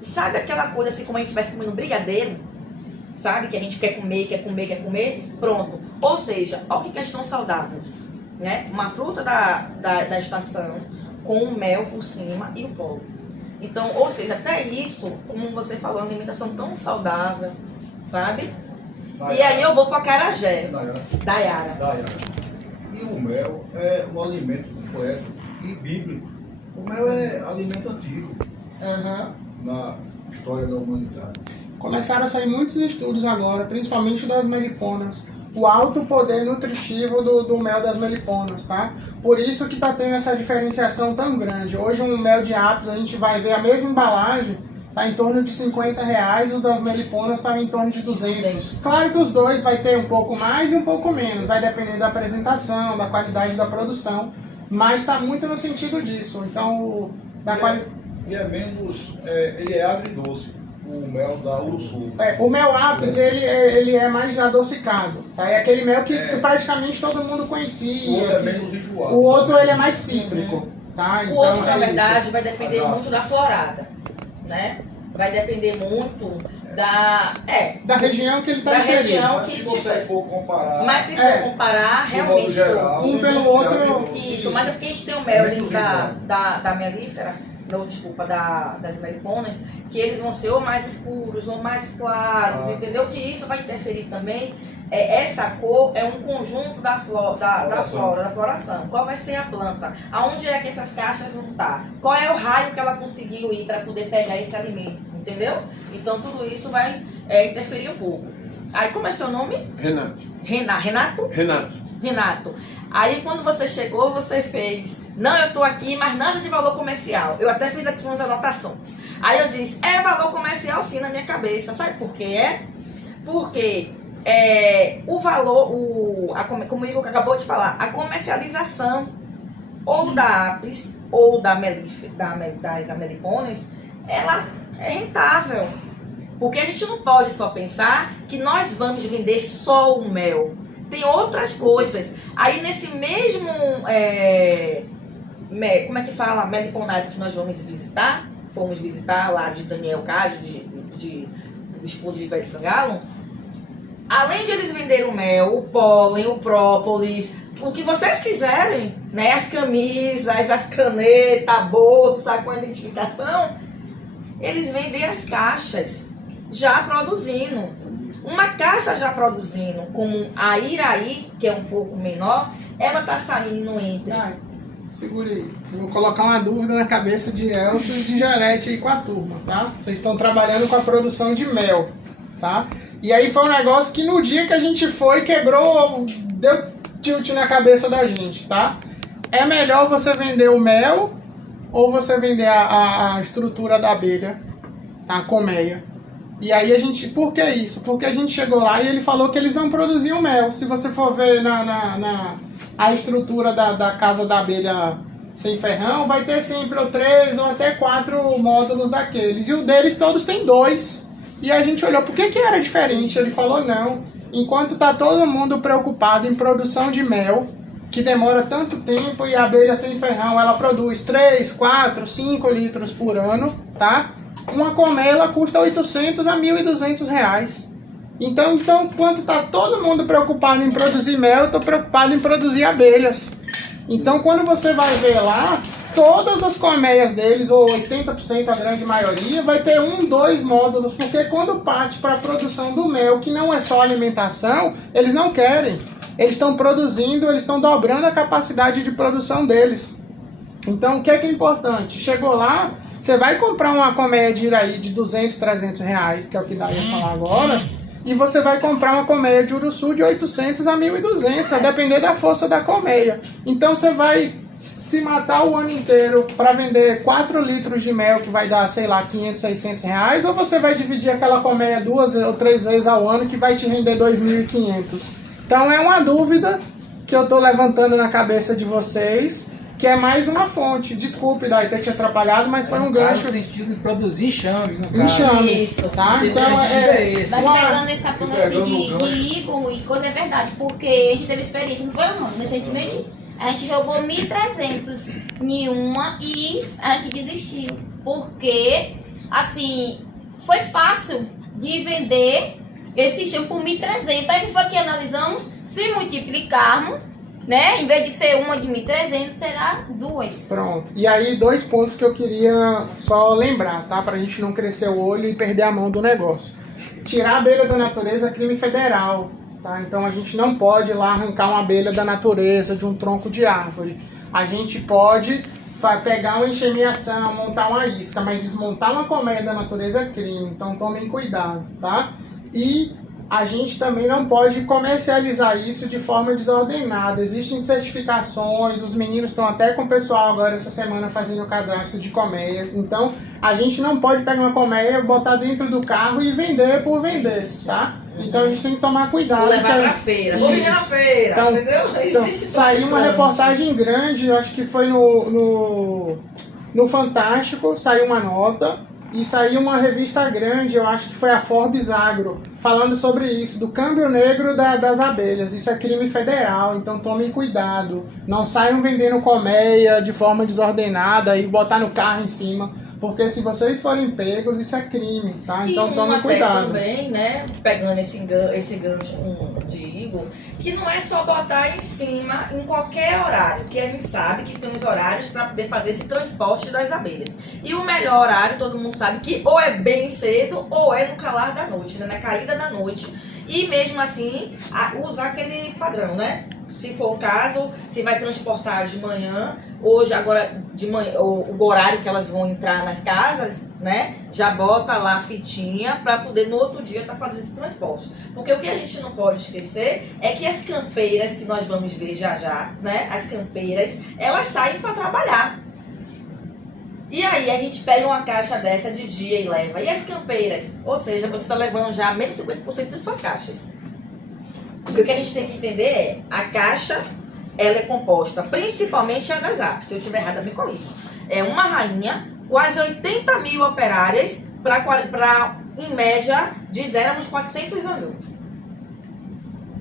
sabe aquela coisa assim, como a gente estivesse comendo brigadeiro? Sabe, que a gente quer comer, quer comer, quer comer? Pronto. Ou seja, olha que questão saudável, né? Uma fruta da estação com o mel por cima e o pólen. Então, ou seja, até isso, como você falou, uma alimentação tão saudável, sabe? Dayara. E aí eu vou para acarajé. Dayara. Dayara. E o mel é um alimento completo e bíblico. O mel é alimento antigo Aham. na história da humanidade. Começaram a sair muitos estudos agora, principalmente das meliponas, o alto poder nutritivo do mel das meliponas, tá? Por isso que tá tendo essa diferenciação tão grande. Hoje um mel de apis, a gente vai ver a mesma embalagem, está em torno de R$50, o das meliponas estava em torno de 200. Claro que os dois vai ter um pouco mais e um pouco menos, vai depender da apresentação, da qualidade da produção, mas está muito no sentido disso. Então, e é menos, ele é agridoce, o mel da Uruçu. O mel Apis, ele é mais adocicado, tá? É aquele mel que praticamente todo mundo conhecia. O outro é menos enjoado. O outro ele é mais cítrico, tá? O outro, na verdade, vai depender muito da florada, né? Vai depender muito da região que ele está da inserido. região Mas se você for comparar... Mas se for comparar, realmente, geral, um pelo outro... Isso, mas é porque a gente tem o mel dentro da melífera, não, desculpa, das meliponas, que eles vão ser ou mais escuros ou mais claros, entendeu? Que isso vai interferir também. Essa cor é um conjunto da floração. Qual vai ser a planta? Aonde é que essas caixas vão estar? Qual é o raio que ela conseguiu ir para poder pegar esse alimento? Entendeu? Então tudo isso vai interferir um pouco. Aí como é seu nome? Renato. Renato? Renato. Aí quando você chegou, você fez, não, eu tô aqui, mas nada de valor comercial. Eu até fiz aqui umas anotações. Aí eu disse, é valor comercial sim na minha cabeça. Sabe por quê? Porque o valor, como o Igor acabou de falar, a comercialização ou da Apis ou das meliponas, ela é rentável. Porque a gente não pode só pensar que nós vamos vender só o mel. Tem outras coisas. Aí nesse mesmo, como é que fala, meliponário que nós fomos visitar lá de Daniel Cage, do esposo de Ivete Sangalo, além de eles venderem o mel, o pólen, o própolis, o que vocês quiserem, né, as camisas, as canetas, a bolsa com a identificação, eles vendem as caixas já produzindo. Uma caixa já produzindo, com a Iraí, que é um pouco menor, ela está saindo entre... Segure aí. Eu vou colocar uma dúvida na cabeça de Elcio e de Janete aí com a turma, tá? Vocês estão trabalhando com a produção de mel, tá? E aí foi um negócio que no dia que a gente foi, quebrou, deu tilt na cabeça da gente, tá? É melhor você vender o mel ou você vender a estrutura da abelha, a colmeia? E aí a gente, por que isso? Porque a gente chegou lá e ele falou que eles não produziam mel. Se você for ver a estrutura da casa da abelha sem ferrão, vai ter sempre 3 ou até 4 módulos daqueles. E o deles todos tem 2. E a gente olhou, por que era diferente? Ele falou, não. Enquanto tá todo mundo preocupado em produção de mel, que demora tanto tempo, e a abelha sem ferrão, ela produz 3, 4, 5 litros por ano, tá? Uma colmeia ela custa R$800 a R$1.200. Então, enquanto está todo mundo preocupado em produzir mel, eu estou preocupado em produzir abelhas. Então, quando você vai ver lá, todas as colmeias deles, ou 80%, a grande maioria, vai ter 1, 2 módulos, porque quando parte para a produção do mel, que não é só alimentação, eles não querem. Eles estão produzindo, eles estão dobrando a capacidade de produção deles. Então, o que é importante? Chegou lá, você vai comprar uma colmeia de Iraí de R$200, R$300, que é o que dá ia falar agora, e você vai comprar uma colmeia de Uruçu de R$800 a R$1.200, a depender da força da colmeia. Então você vai se matar o ano inteiro para vender 4 litros de mel, que vai dar, sei lá, R$500, R$600, ou você vai dividir aquela colmeia 2 ou 3 vezes ao ano, que vai te render R$2.500. Então é uma dúvida que eu estou levantando na cabeça de vocês, que é mais uma fonte. Desculpe, daí ter te atrapalhado, mas foi um gancho. No sentido de produzir enxame, no caso. Enxame, Isso. tá? Então Mas pegando essa ponta assim de Igor e coisa, é verdade, porque a gente teve experiência, não foi, não? Recentemente, a gente jogou 1.300 em uma e a gente desistiu. Porque, assim, foi fácil de vender esse enxame por 1.300. Aí foi que analisamos, se multiplicarmos, né? Em vez de ser uma de 1.300, será 2. Pronto. E aí, 2 pontos que eu queria só lembrar, tá? Pra gente não crescer o olho e perder a mão do negócio. Tirar a abelha da natureza é crime federal, tá? Então a gente não pode ir lá arrancar uma abelha da natureza, de um tronco de árvore. A gente pode pegar uma enxameação, montar uma isca, mas desmontar uma colmeia da natureza é crime. Então tomem cuidado, tá? E a gente também não pode comercializar isso de forma desordenada. Existem certificações, os meninos estão até com o pessoal agora essa semana fazendo o cadastro de colmeias. Então, a gente não pode pegar uma colmeia, botar dentro do carro e vender por vender, tá? Então a gente tem que tomar cuidado. Vou levar pra feira, vou vender na feira, então, entendeu? Então, saiu uma reportagem grande, eu acho que foi no Fantástico, saiu uma nota. E saiu uma revista grande, eu acho que foi a Forbes Agro, falando sobre isso, do câmbio negro das abelhas. Isso é crime federal, então tomem cuidado. Não saiam vendendo colmeia de forma desordenada e botar no carro em cima, porque se vocês forem pegos, isso é crime, tá? Então tomem cuidado. Também, né, pegando esse gancho de Igor, que não é só botar em cima em qualquer horário, que a gente sabe que tem os horários para poder fazer esse transporte das abelhas. E o melhor horário, todo mundo sabe que ou é bem cedo ou é no calar da noite, né, na caída da noite. E mesmo assim, usar aquele padrão, né? Se for o caso, se vai transportar de manhã, hoje, agora, de manhã, o horário que elas vão entrar nas casas, né? Já bota lá a fitinha para poder no outro dia estar fazendo esse transporte. Porque o que a gente não pode esquecer é que as campeiras, que nós vamos ver já, né? As campeiras, elas saem para trabalhar. E aí a gente pega uma caixa dessa de dia e leva. E as campeiras? Ou seja, você está levando já menos de 50% das suas caixas. Porque o que a gente tem que entender é, a caixa, ela é composta, principalmente a agasalho. Se eu estiver errada, me corrija. É uma rainha, quase 80 mil operárias, para em média, de 0 a uns 400 alunos.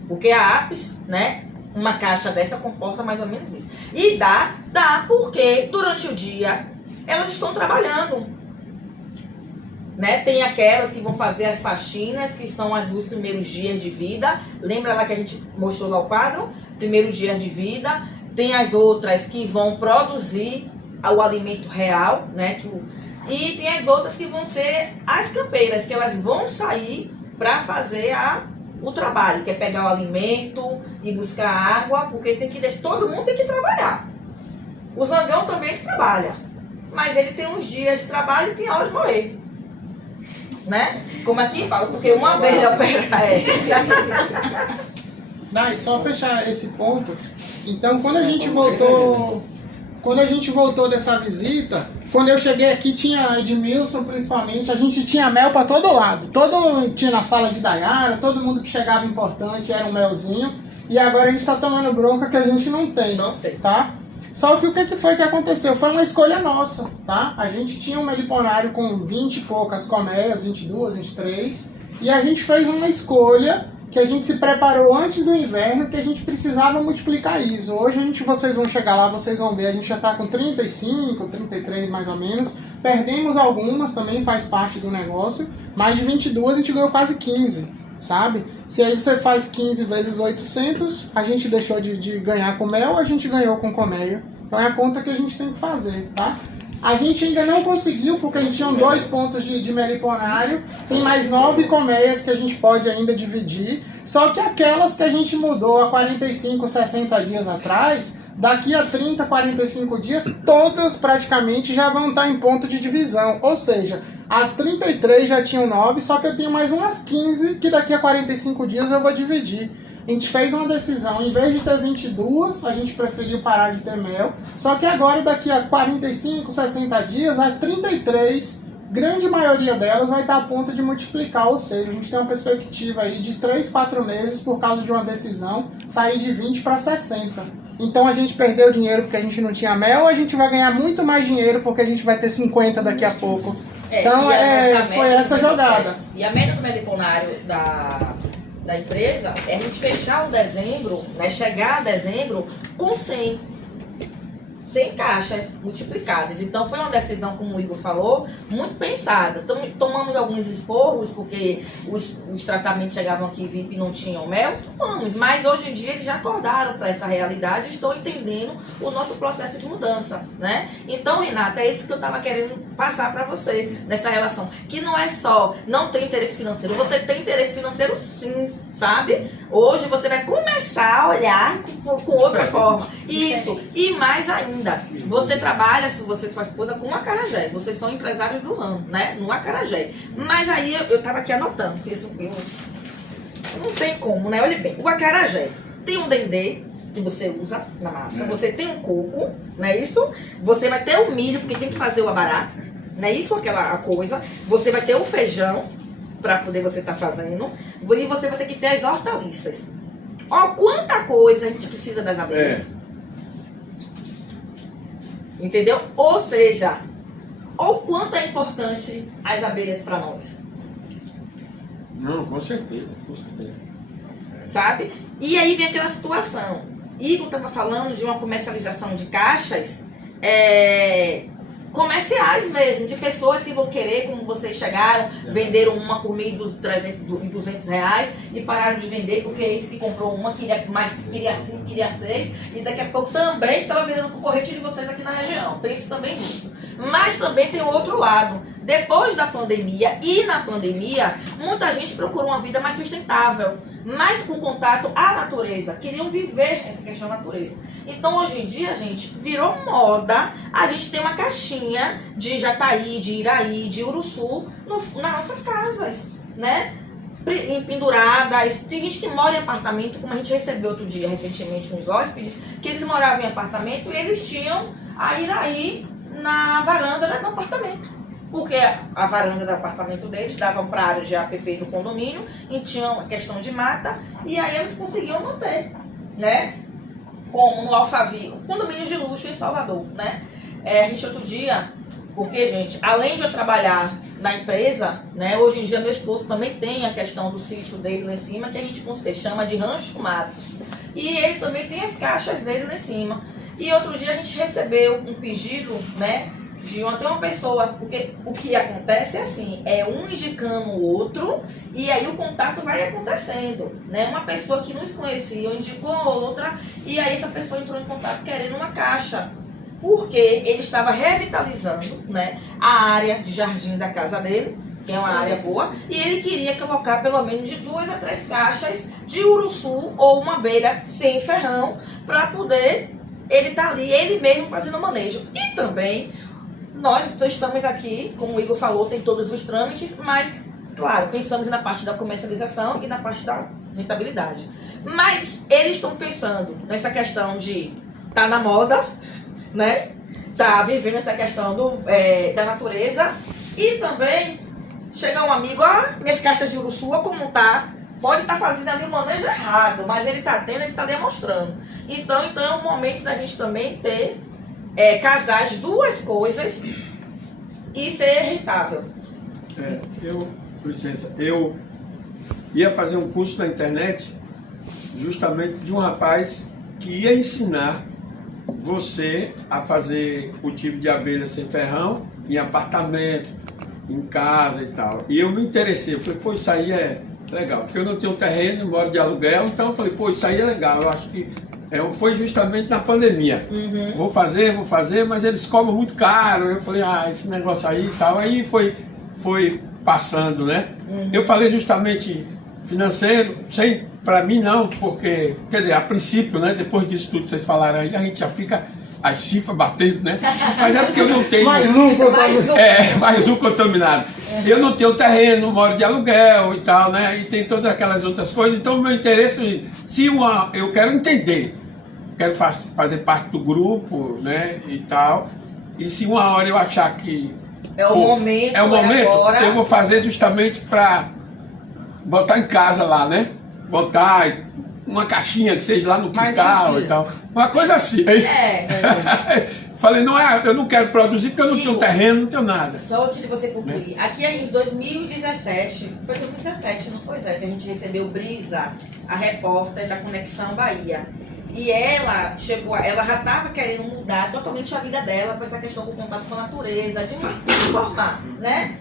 Porque a APES, né, uma caixa dessa comporta mais ou menos isso. E dá porque durante o dia elas estão trabalhando. Né? Tem aquelas que vão fazer as faxinas, que são as dos primeiros dias de vida. Lembra lá que a gente mostrou lá o quadro? Primeiro dia de vida. Tem as outras que vão produzir o alimento real, né? E tem as outras que vão ser as campeiras, que elas vão sair para fazer o trabalho, que é pegar o alimento e buscar água, porque todo mundo tem que trabalhar. O zangão também trabalha, mas ele tem uns dias de trabalho e tem a hora de morrer. Né? Como aqui fala, porque uma abelha opera Dai, só fechar esse ponto. Então, quando a gente voltou dessa visita, quando eu cheguei aqui tinha Edmilson, principalmente, a gente tinha mel para todo lado. Tinha na sala de Dayara, todo mundo que chegava importante era um melzinho. E agora a gente está tomando bronca que a gente não tem, tá? Só que o que foi que aconteceu? Foi uma escolha nossa, tá? A gente tinha um meliponário com 20 e poucas colmeias, 22, 23, e a gente fez uma escolha que a gente se preparou antes do inverno, que a gente precisava multiplicar isso. Hoje vocês vão chegar lá, vocês vão ver, a gente já está com 35, 33 mais ou menos. Perdemos algumas, também faz parte do negócio, mas de 22 a gente ganhou quase 15, sabe? Se aí você faz 15 vezes 800, a gente deixou de ganhar com mel, a gente ganhou com colmeia. Então é a conta que a gente tem que fazer, tá? A gente ainda não conseguiu, porque a gente tinha 2 pontos de meliponário, tem mais 9 colmeias que a gente pode ainda dividir, só que aquelas que a gente mudou há 45, 60 dias atrás, daqui a 30, 45 dias, todas praticamente já vão estar em ponto de divisão, ou seja, as 33 já tinham 9, só que eu tenho mais umas 15 que daqui a 45 dias eu vou dividir. A gente fez uma decisão, em vez de ter 22, a gente preferiu parar de ter mel. Só que agora, daqui a 45, 60 dias, as 33, grande maioria delas vai estar a ponto de multiplicar. Ou seja, a gente tem uma perspectiva aí de 3, 4 meses, por causa de uma decisão, sair de 20 para 60. Então a gente perdeu dinheiro porque a gente não tinha mel, a gente vai ganhar muito mais dinheiro porque a gente vai ter 50 daqui a pouco. Então foi essa jogada. E a média do meliponário da empresa é a gente fechar o dezembro, né, chegar a dezembro com 100 caixas multiplicadas. Então foi uma decisão, como o Igor falou, muito pensada. Tomamos alguns esporros, porque os tratamentos chegavam aqui VIP e não tinham mel, tomamos, mas hoje em dia eles já acordaram para essa realidade e estão entendendo o nosso processo de mudança, né? Então, Renata, é isso que eu estava querendo passar para você, nessa relação, que não é só não ter interesse financeiro, você tem interesse financeiro sim, sabe? Hoje você vai começar a olhar com outra forma. Isso, e mais ainda, você trabalha, se você e sua esposa, com um acarajé. Vocês são empresários do ramo, né? No acarajé. Mas aí eu tava aqui anotando. Não tem como, né? Olha bem, o acarajé tem um dendê que você usa na massa, você tem um coco, não é isso? Você vai ter o milho, porque tem que fazer o abará, não é isso aquela coisa? Você vai ter o feijão, para poder você estar fazendo, e você vai ter que ter as hortaliças. Ó, quanta coisa a gente precisa das abelhas. Entendeu? Ou seja, o quanto é importante as abelhas para nós. Não, com certeza, com certeza. Sabe? E aí vem aquela situação. Igor estava falando de uma comercialização de caixas comerciais mesmo, de pessoas que vão querer, como vocês chegaram, venderam uma por R$1.200 e pararam de vender porque esse que comprou uma queria mais, queria 5, queria 6 e daqui a pouco também estava virando concorrente de vocês aqui na região. Pense também nisso. Mas também tem o outro lado. Depois da pandemia e na pandemia, muita gente procurou uma vida mais sustentável, mais com contato à natureza, queriam viver essa questão da natureza. Então hoje em dia, gente, virou moda a gente ter uma caixinha de jataí, de iraí, de uruçu nas nossas casas, né? Penduradas. Tem gente que mora em apartamento, como a gente recebeu outro dia recentemente uns hóspedes, que eles moravam em apartamento e eles tinham a iraí na varanda do apartamento. Porque a varanda do apartamento deles dava para a área de APP do condomínio e tinha uma questão de mata, e aí eles conseguiam manter, né? Como no Alphaville, condomínio de luxo em Salvador, né? A gente outro dia, porque, gente, além de eu trabalhar na empresa, né? Hoje em dia meu esposo também tem a questão do sítio dele lá em cima, que a gente chama de Rancho Matos. E ele também tem as caixas dele lá em cima. E outro dia a gente recebeu um pedido, né? De até uma pessoa, porque o que acontece é assim, é um indicando o outro e aí o contato vai acontecendo, né? Uma pessoa que nos conhecia indicou a outra e aí essa pessoa entrou em contato querendo uma caixa, porque ele estava revitalizando, né, a área de jardim da casa dele, que é uma área boa, e ele queria colocar pelo menos de 2 a 3 caixas de uruçu ou uma abelha sem ferrão para poder ele estar ali, ele mesmo fazendo o manejo. E também nós estamos aqui, como o Igor falou, tem todos os trâmites, mas, claro, pensamos na parte da comercialização e na parte da rentabilidade. Mas eles estão pensando nessa questão de estar na moda, né? Tá vivendo essa questão da natureza e também chega um amigo, minhas caixas de uruçu, como tá? Pode estar fazendo ali o manejo errado, mas ele está tendo, ele está demonstrando. Então é um momento da gente também ter casar as duas coisas e ser rentável. Eu ia fazer um curso na internet justamente de um rapaz que ia ensinar você a fazer cultivo de abelha sem ferrão em apartamento, em casa e tal. E eu me interessei, eu falei, pô, isso aí é legal, porque eu não tenho terreno, moro de aluguel, então eu falei, pô, isso aí é legal, eu acho que foi justamente na pandemia. Vou fazer, mas eles cobram muito caro. Eu falei, esse negócio aí e tal. Aí foi passando, né? Eu falei justamente financeiro, para mim não, porque, quer dizer, a princípio, né? Depois disso tudo que vocês falaram aí, a gente já fica as cifras batendo, né? Mas é porque eu não tenho... mais um contaminado. Mais um contaminado. Eu não tenho terreno, moro de aluguel e tal, né? E tem todas aquelas outras coisas. Então, o meu interesse, eu quero entender, quero fazer parte do grupo, né? E tal. E se uma hora eu achar que é o momento, agora, eu vou fazer justamente para botar em casa lá, né? Botar uma caixinha que seja lá no quintal e tal. Uma coisa assim. Falei, eu não quero produzir porque eu não tenho terreno, não tenho nada. Só antes de você concluir. Aqui em 2017, foi 2017, não foi, Zé, que a gente recebeu Brisa, a repórter da Conexão Bahia. E ela já estava querendo mudar totalmente a vida dela com essa questão do contato com a natureza, de transformar, né?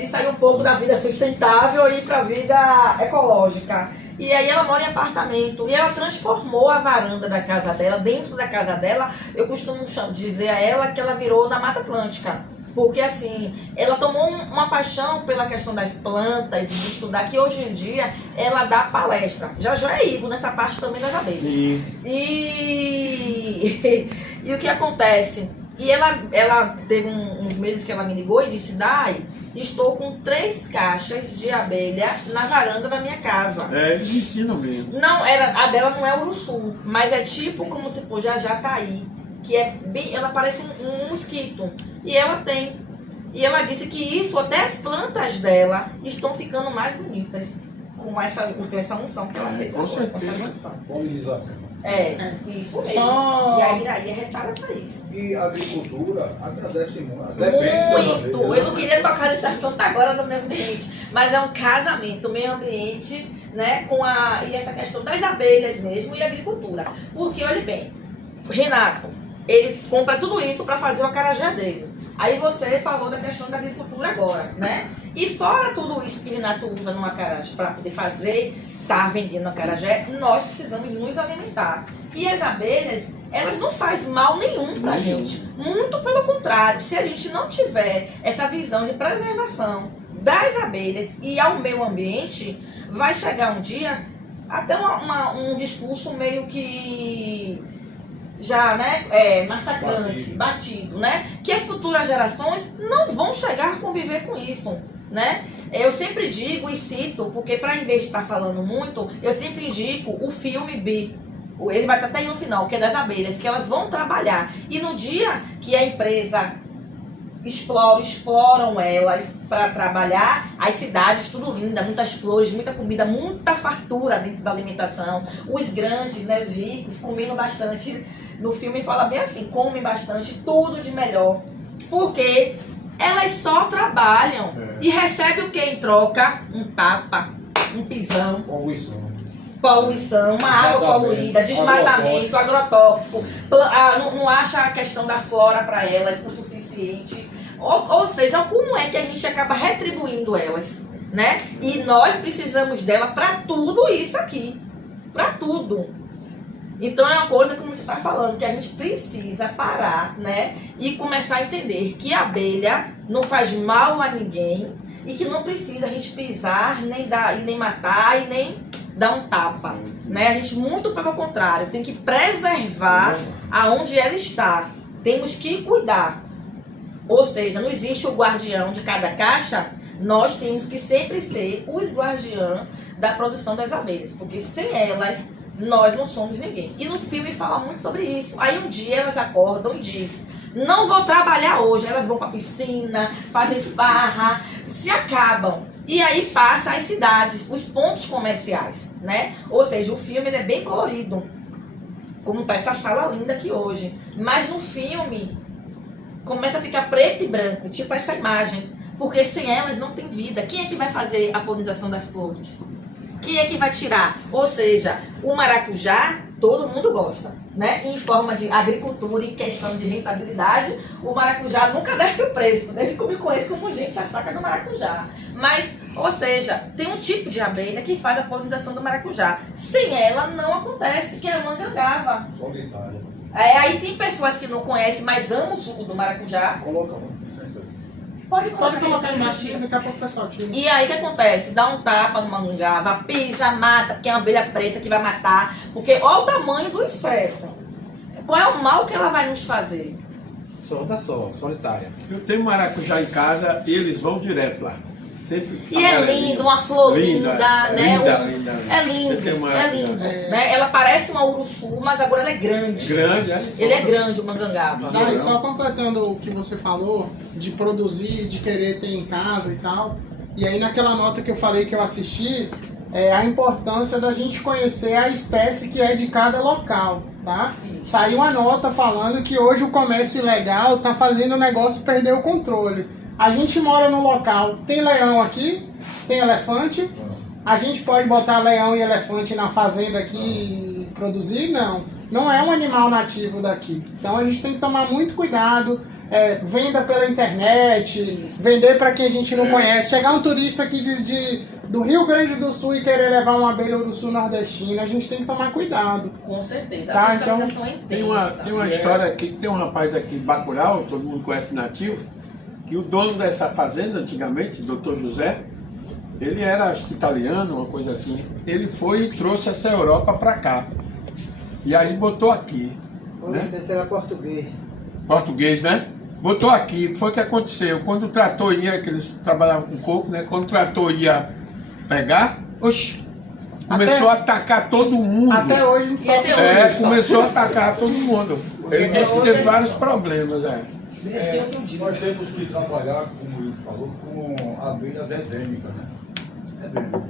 De sair um pouco da vida sustentável e ir para a vida ecológica. E aí ela mora em apartamento e ela transformou a varanda da casa dela, dentro da casa dela, eu costumo dizer a ela que ela virou na Mata Atlântica. Porque assim, ela tomou uma paixão pela questão das plantas, de estudar, que hoje em dia ela dá palestra. Já é Igor nessa parte também das abelhas. E o que acontece? E ela teve uns meses que ela me ligou e disse, Dai, estou com 3 caixas de abelha na varanda da minha casa. Eles ensinam mesmo. Não, a dela não é uruçu, mas é tipo como se for jataí, que é bem, ela parece um mosquito. E ela tem. E ela disse que isso, até as plantas dela estão ficando mais bonitas com essa unção que ela fez Com agora, certeza. com essa unção. Polinização. Isso mesmo. Só- E a Iraí é retada para isso. E a agricultura agradece muito. Depende Muito! Eu não queria tocar nesse assunto agora no meio ambiente, mas é um casamento, meio ambiente, né, e essa questão das abelhas mesmo e agricultura. Porque, olhe bem, o Renato, ele compra tudo isso para fazer o acarajé dele. Aí você falou da questão da agricultura agora, né? E fora tudo isso que o Renato usa no acarajé para poder fazer, estar vendendo acarajé, nós precisamos nos alimentar. E as abelhas, elas não fazem mal nenhum pra gente. Muito pelo contrário, se a gente não tiver essa visão de preservação das abelhas e ao meio ambiente, vai chegar um dia até um discurso meio que já, né, massacrante, batido, né? Que as futuras gerações não vão chegar a conviver com isso, né? Eu sempre digo e cito, porque para em vez de estar falando muito, eu sempre indico o filme Bee. Ele vai estar até aí no final, que é das abelhas, que elas vão trabalhar. E no dia que a empresa exploram elas para trabalhar, as cidades, tudo linda, muitas flores, muita comida, muita fartura dentro da alimentação. Os grandes, né, os ricos, comendo bastante. No filme fala bem assim, comem bastante, tudo de melhor. Porque elas só trabalham e recebem o que em troca? Um tapa, um pisão. Poluição, uma água poluída, desmatamento, agrotóxico, não acha a questão da flora para elas o suficiente. Ou seja, como é que a gente acaba retribuindo elas, né? E nós precisamos dela para tudo isso aqui, para tudo. Então é uma coisa como você está falando, que a gente precisa parar, né? E começar a entender que a abelha não faz mal a ninguém e que não precisa a gente pisar, nem matar e nem dar um tapa, né? A gente, muito pelo contrário, tem que preservar aonde ela está. Temos que cuidar. Ou seja, não existe o guardião de cada caixa, nós temos que sempre ser os guardiãos da produção das abelhas, porque sem elas, nós não somos ninguém. E no filme fala muito sobre isso. Aí um dia elas acordam e dizem, não vou trabalhar hoje. Elas vão pra piscina, fazem farra, se acabam. E aí passa as cidades, os pontos comerciais, né? Ou seja, o filme ele é bem colorido, como tá essa sala linda aqui hoje. Mas no filme começa a ficar preto e branco, tipo essa imagem. Porque sem elas não tem vida. Quem é que vai fazer a polinização das flores? Quem é que vai tirar? Ou seja, o maracujá, todo mundo gosta, né? Em forma de agricultura, em questão de rentabilidade, o maracujá nunca desce o preço. Desde que eu me conheço como gente, a saca do maracujá. Mas, ou seja, tem um tipo de abelha que faz a polinização do maracujá. Sem ela, não acontece, que é a mangangava. Solitária. Aí tem pessoas que não conhecem, mas amam o suco do maracujá. Coloca uma licença. Pode Pode colocar colocar embaixo, daqui a pouco o pessoal tira. E aí o que acontece? Dá um tapa no mangangava, pisa, mata, porque é uma abelha preta que vai matar. Porque olha o tamanho do inseto. Qual é o mal que ela vai nos fazer? Solitária. Eu tenho maracujá em casa e eles vão direto lá. Sempre E é lindo, uma flor linda, né? Linda. É lindo, Tem uma- é lindo. Né? Ela parece uma uruçu, mas agora ela é grande. Grande, é? Ele é grande, o mangangava. Daí, só completando o que você falou, de produzir, de querer ter em casa e tal. E aí naquela nota que eu falei que eu assisti, a importância da gente conhecer a espécie que é de cada local, tá? Saiu uma nota falando que hoje o comércio ilegal tá fazendo o negócio perder o controle. A gente mora no local, tem leão aqui, tem elefante, a gente pode botar leão e elefante na fazenda aqui e produzir? Não. Não é um animal nativo daqui. Então a gente tem que tomar muito cuidado. Venda pela internet, vender para quem a gente não conhece. Chegar um turista aqui do Rio Grande do Sul e querer levar uma abelha do sul nordestina, a gente tem que tomar cuidado. Com certeza. Tá, A fiscalização é intensa. Tem uma história aqui, tem um rapaz aqui em Bacurau, todo mundo conhece nativo, que o dono dessa fazenda antigamente, Dr. José, ele era, acho que italiano, uma coisa assim. Ele foi e trouxe essa Europa para cá. E aí botou aqui. Com né? licença, era português. português, né? Botou aqui, foi o que aconteceu. Quando o trator ia, que eles trabalhavam com coco, né? Quando o trator ia pegar, oxi, começou a atacar todo mundo. Até hoje a gente sofre. Começou a atacar todo mundo. Ele disse que teve vários problemas, Nós temos que trabalhar, como o Luiz falou, com abelhas endêmicas, né? Endêmicas.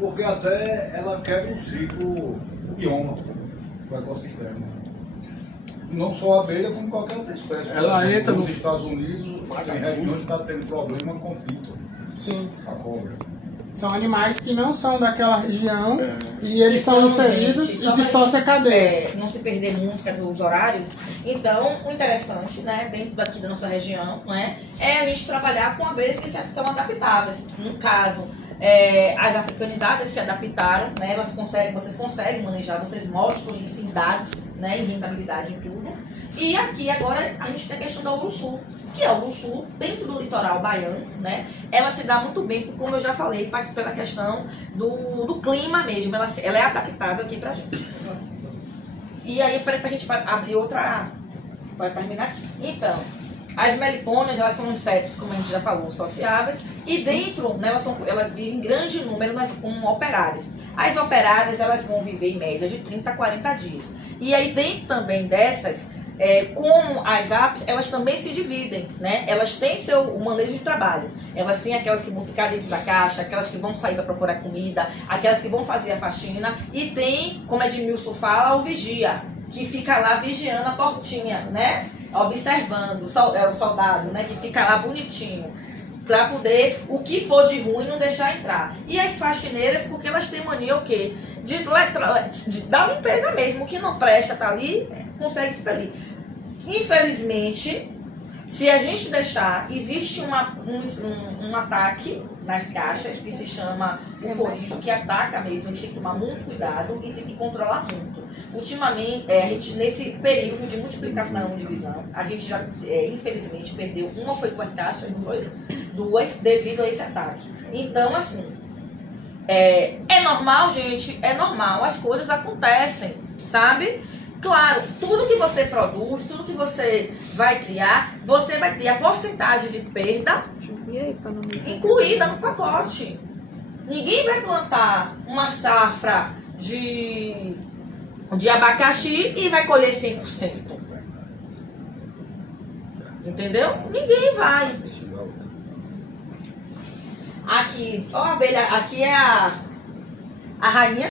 Porque até ela quebra o ciclo, o bioma, o ecossistema. Não só a abelha, como qualquer outra espécie. Ela entra nos Estados Unidos, tem regiões que está tendo problema com pito. Sim. A cobra. São animais que não são daquela região e eles são inseridos gente, e distorcem a cadeia. Não se perder muito dos horários. Então, o interessante, né, dentro daqui da nossa região, né, é a gente trabalhar com abelhas que são adaptáveis. No caso, as africanizadas se adaptaram, né, vocês conseguem manejar, vocês mostram isso em dados, né, em rentabilidade, em tudo. E aqui agora a gente tem a questão da Uruçu, que é o Uruçu dentro do litoral baiano, né? Ela se dá muito bem, como eu já falei, pela questão do clima mesmo, ela é adaptável aqui pra gente. E aí, pra gente abrir outra, para terminar aqui. Então, as melipônias, elas são insetos, como a gente já falou, sociáveis, e dentro, né, elas vivem em grande número como operárias. As operárias, elas vão viver em média de 30 a 40 dias. E aí, dentro também dessas, como as apes, elas também se dividem, né? Elas têm seu manejo de trabalho. Elas têm aquelas que vão ficar dentro da caixa, aquelas que vão sair para procurar comida, aquelas que vão fazer a faxina, e tem, como Edmilson fala, o vigia, que fica lá vigiando a portinha, né? Observando, o soldado, né? Que fica lá bonitinho, para poder, o que for de ruim, não deixar entrar. E as faxineiras, porque elas têm mania o quê? Da limpeza mesmo, o que não presta, tá ali, consegue expelir. Infelizmente, se a gente deixar, existe um ataque nas caixas que se chama buforígio, que ataca mesmo, a gente tem que tomar muito cuidado e tem que controlar muito. Ultimamente, a gente, nesse período de multiplicação e divisão, a gente já, infelizmente, perdeu uma, foi 2 caixas, não foi 2, devido a esse ataque. Então, assim, é normal, gente, é normal, as coisas acontecem, sabe? Claro, tudo que você produz, tudo que você vai criar, você vai ter a porcentagem de perda incluída no pacote. Ninguém vai plantar uma safra de abacaxi e vai colher 100%. Entendeu? Ninguém vai. Aqui, ó, a abelha, aqui é a rainha.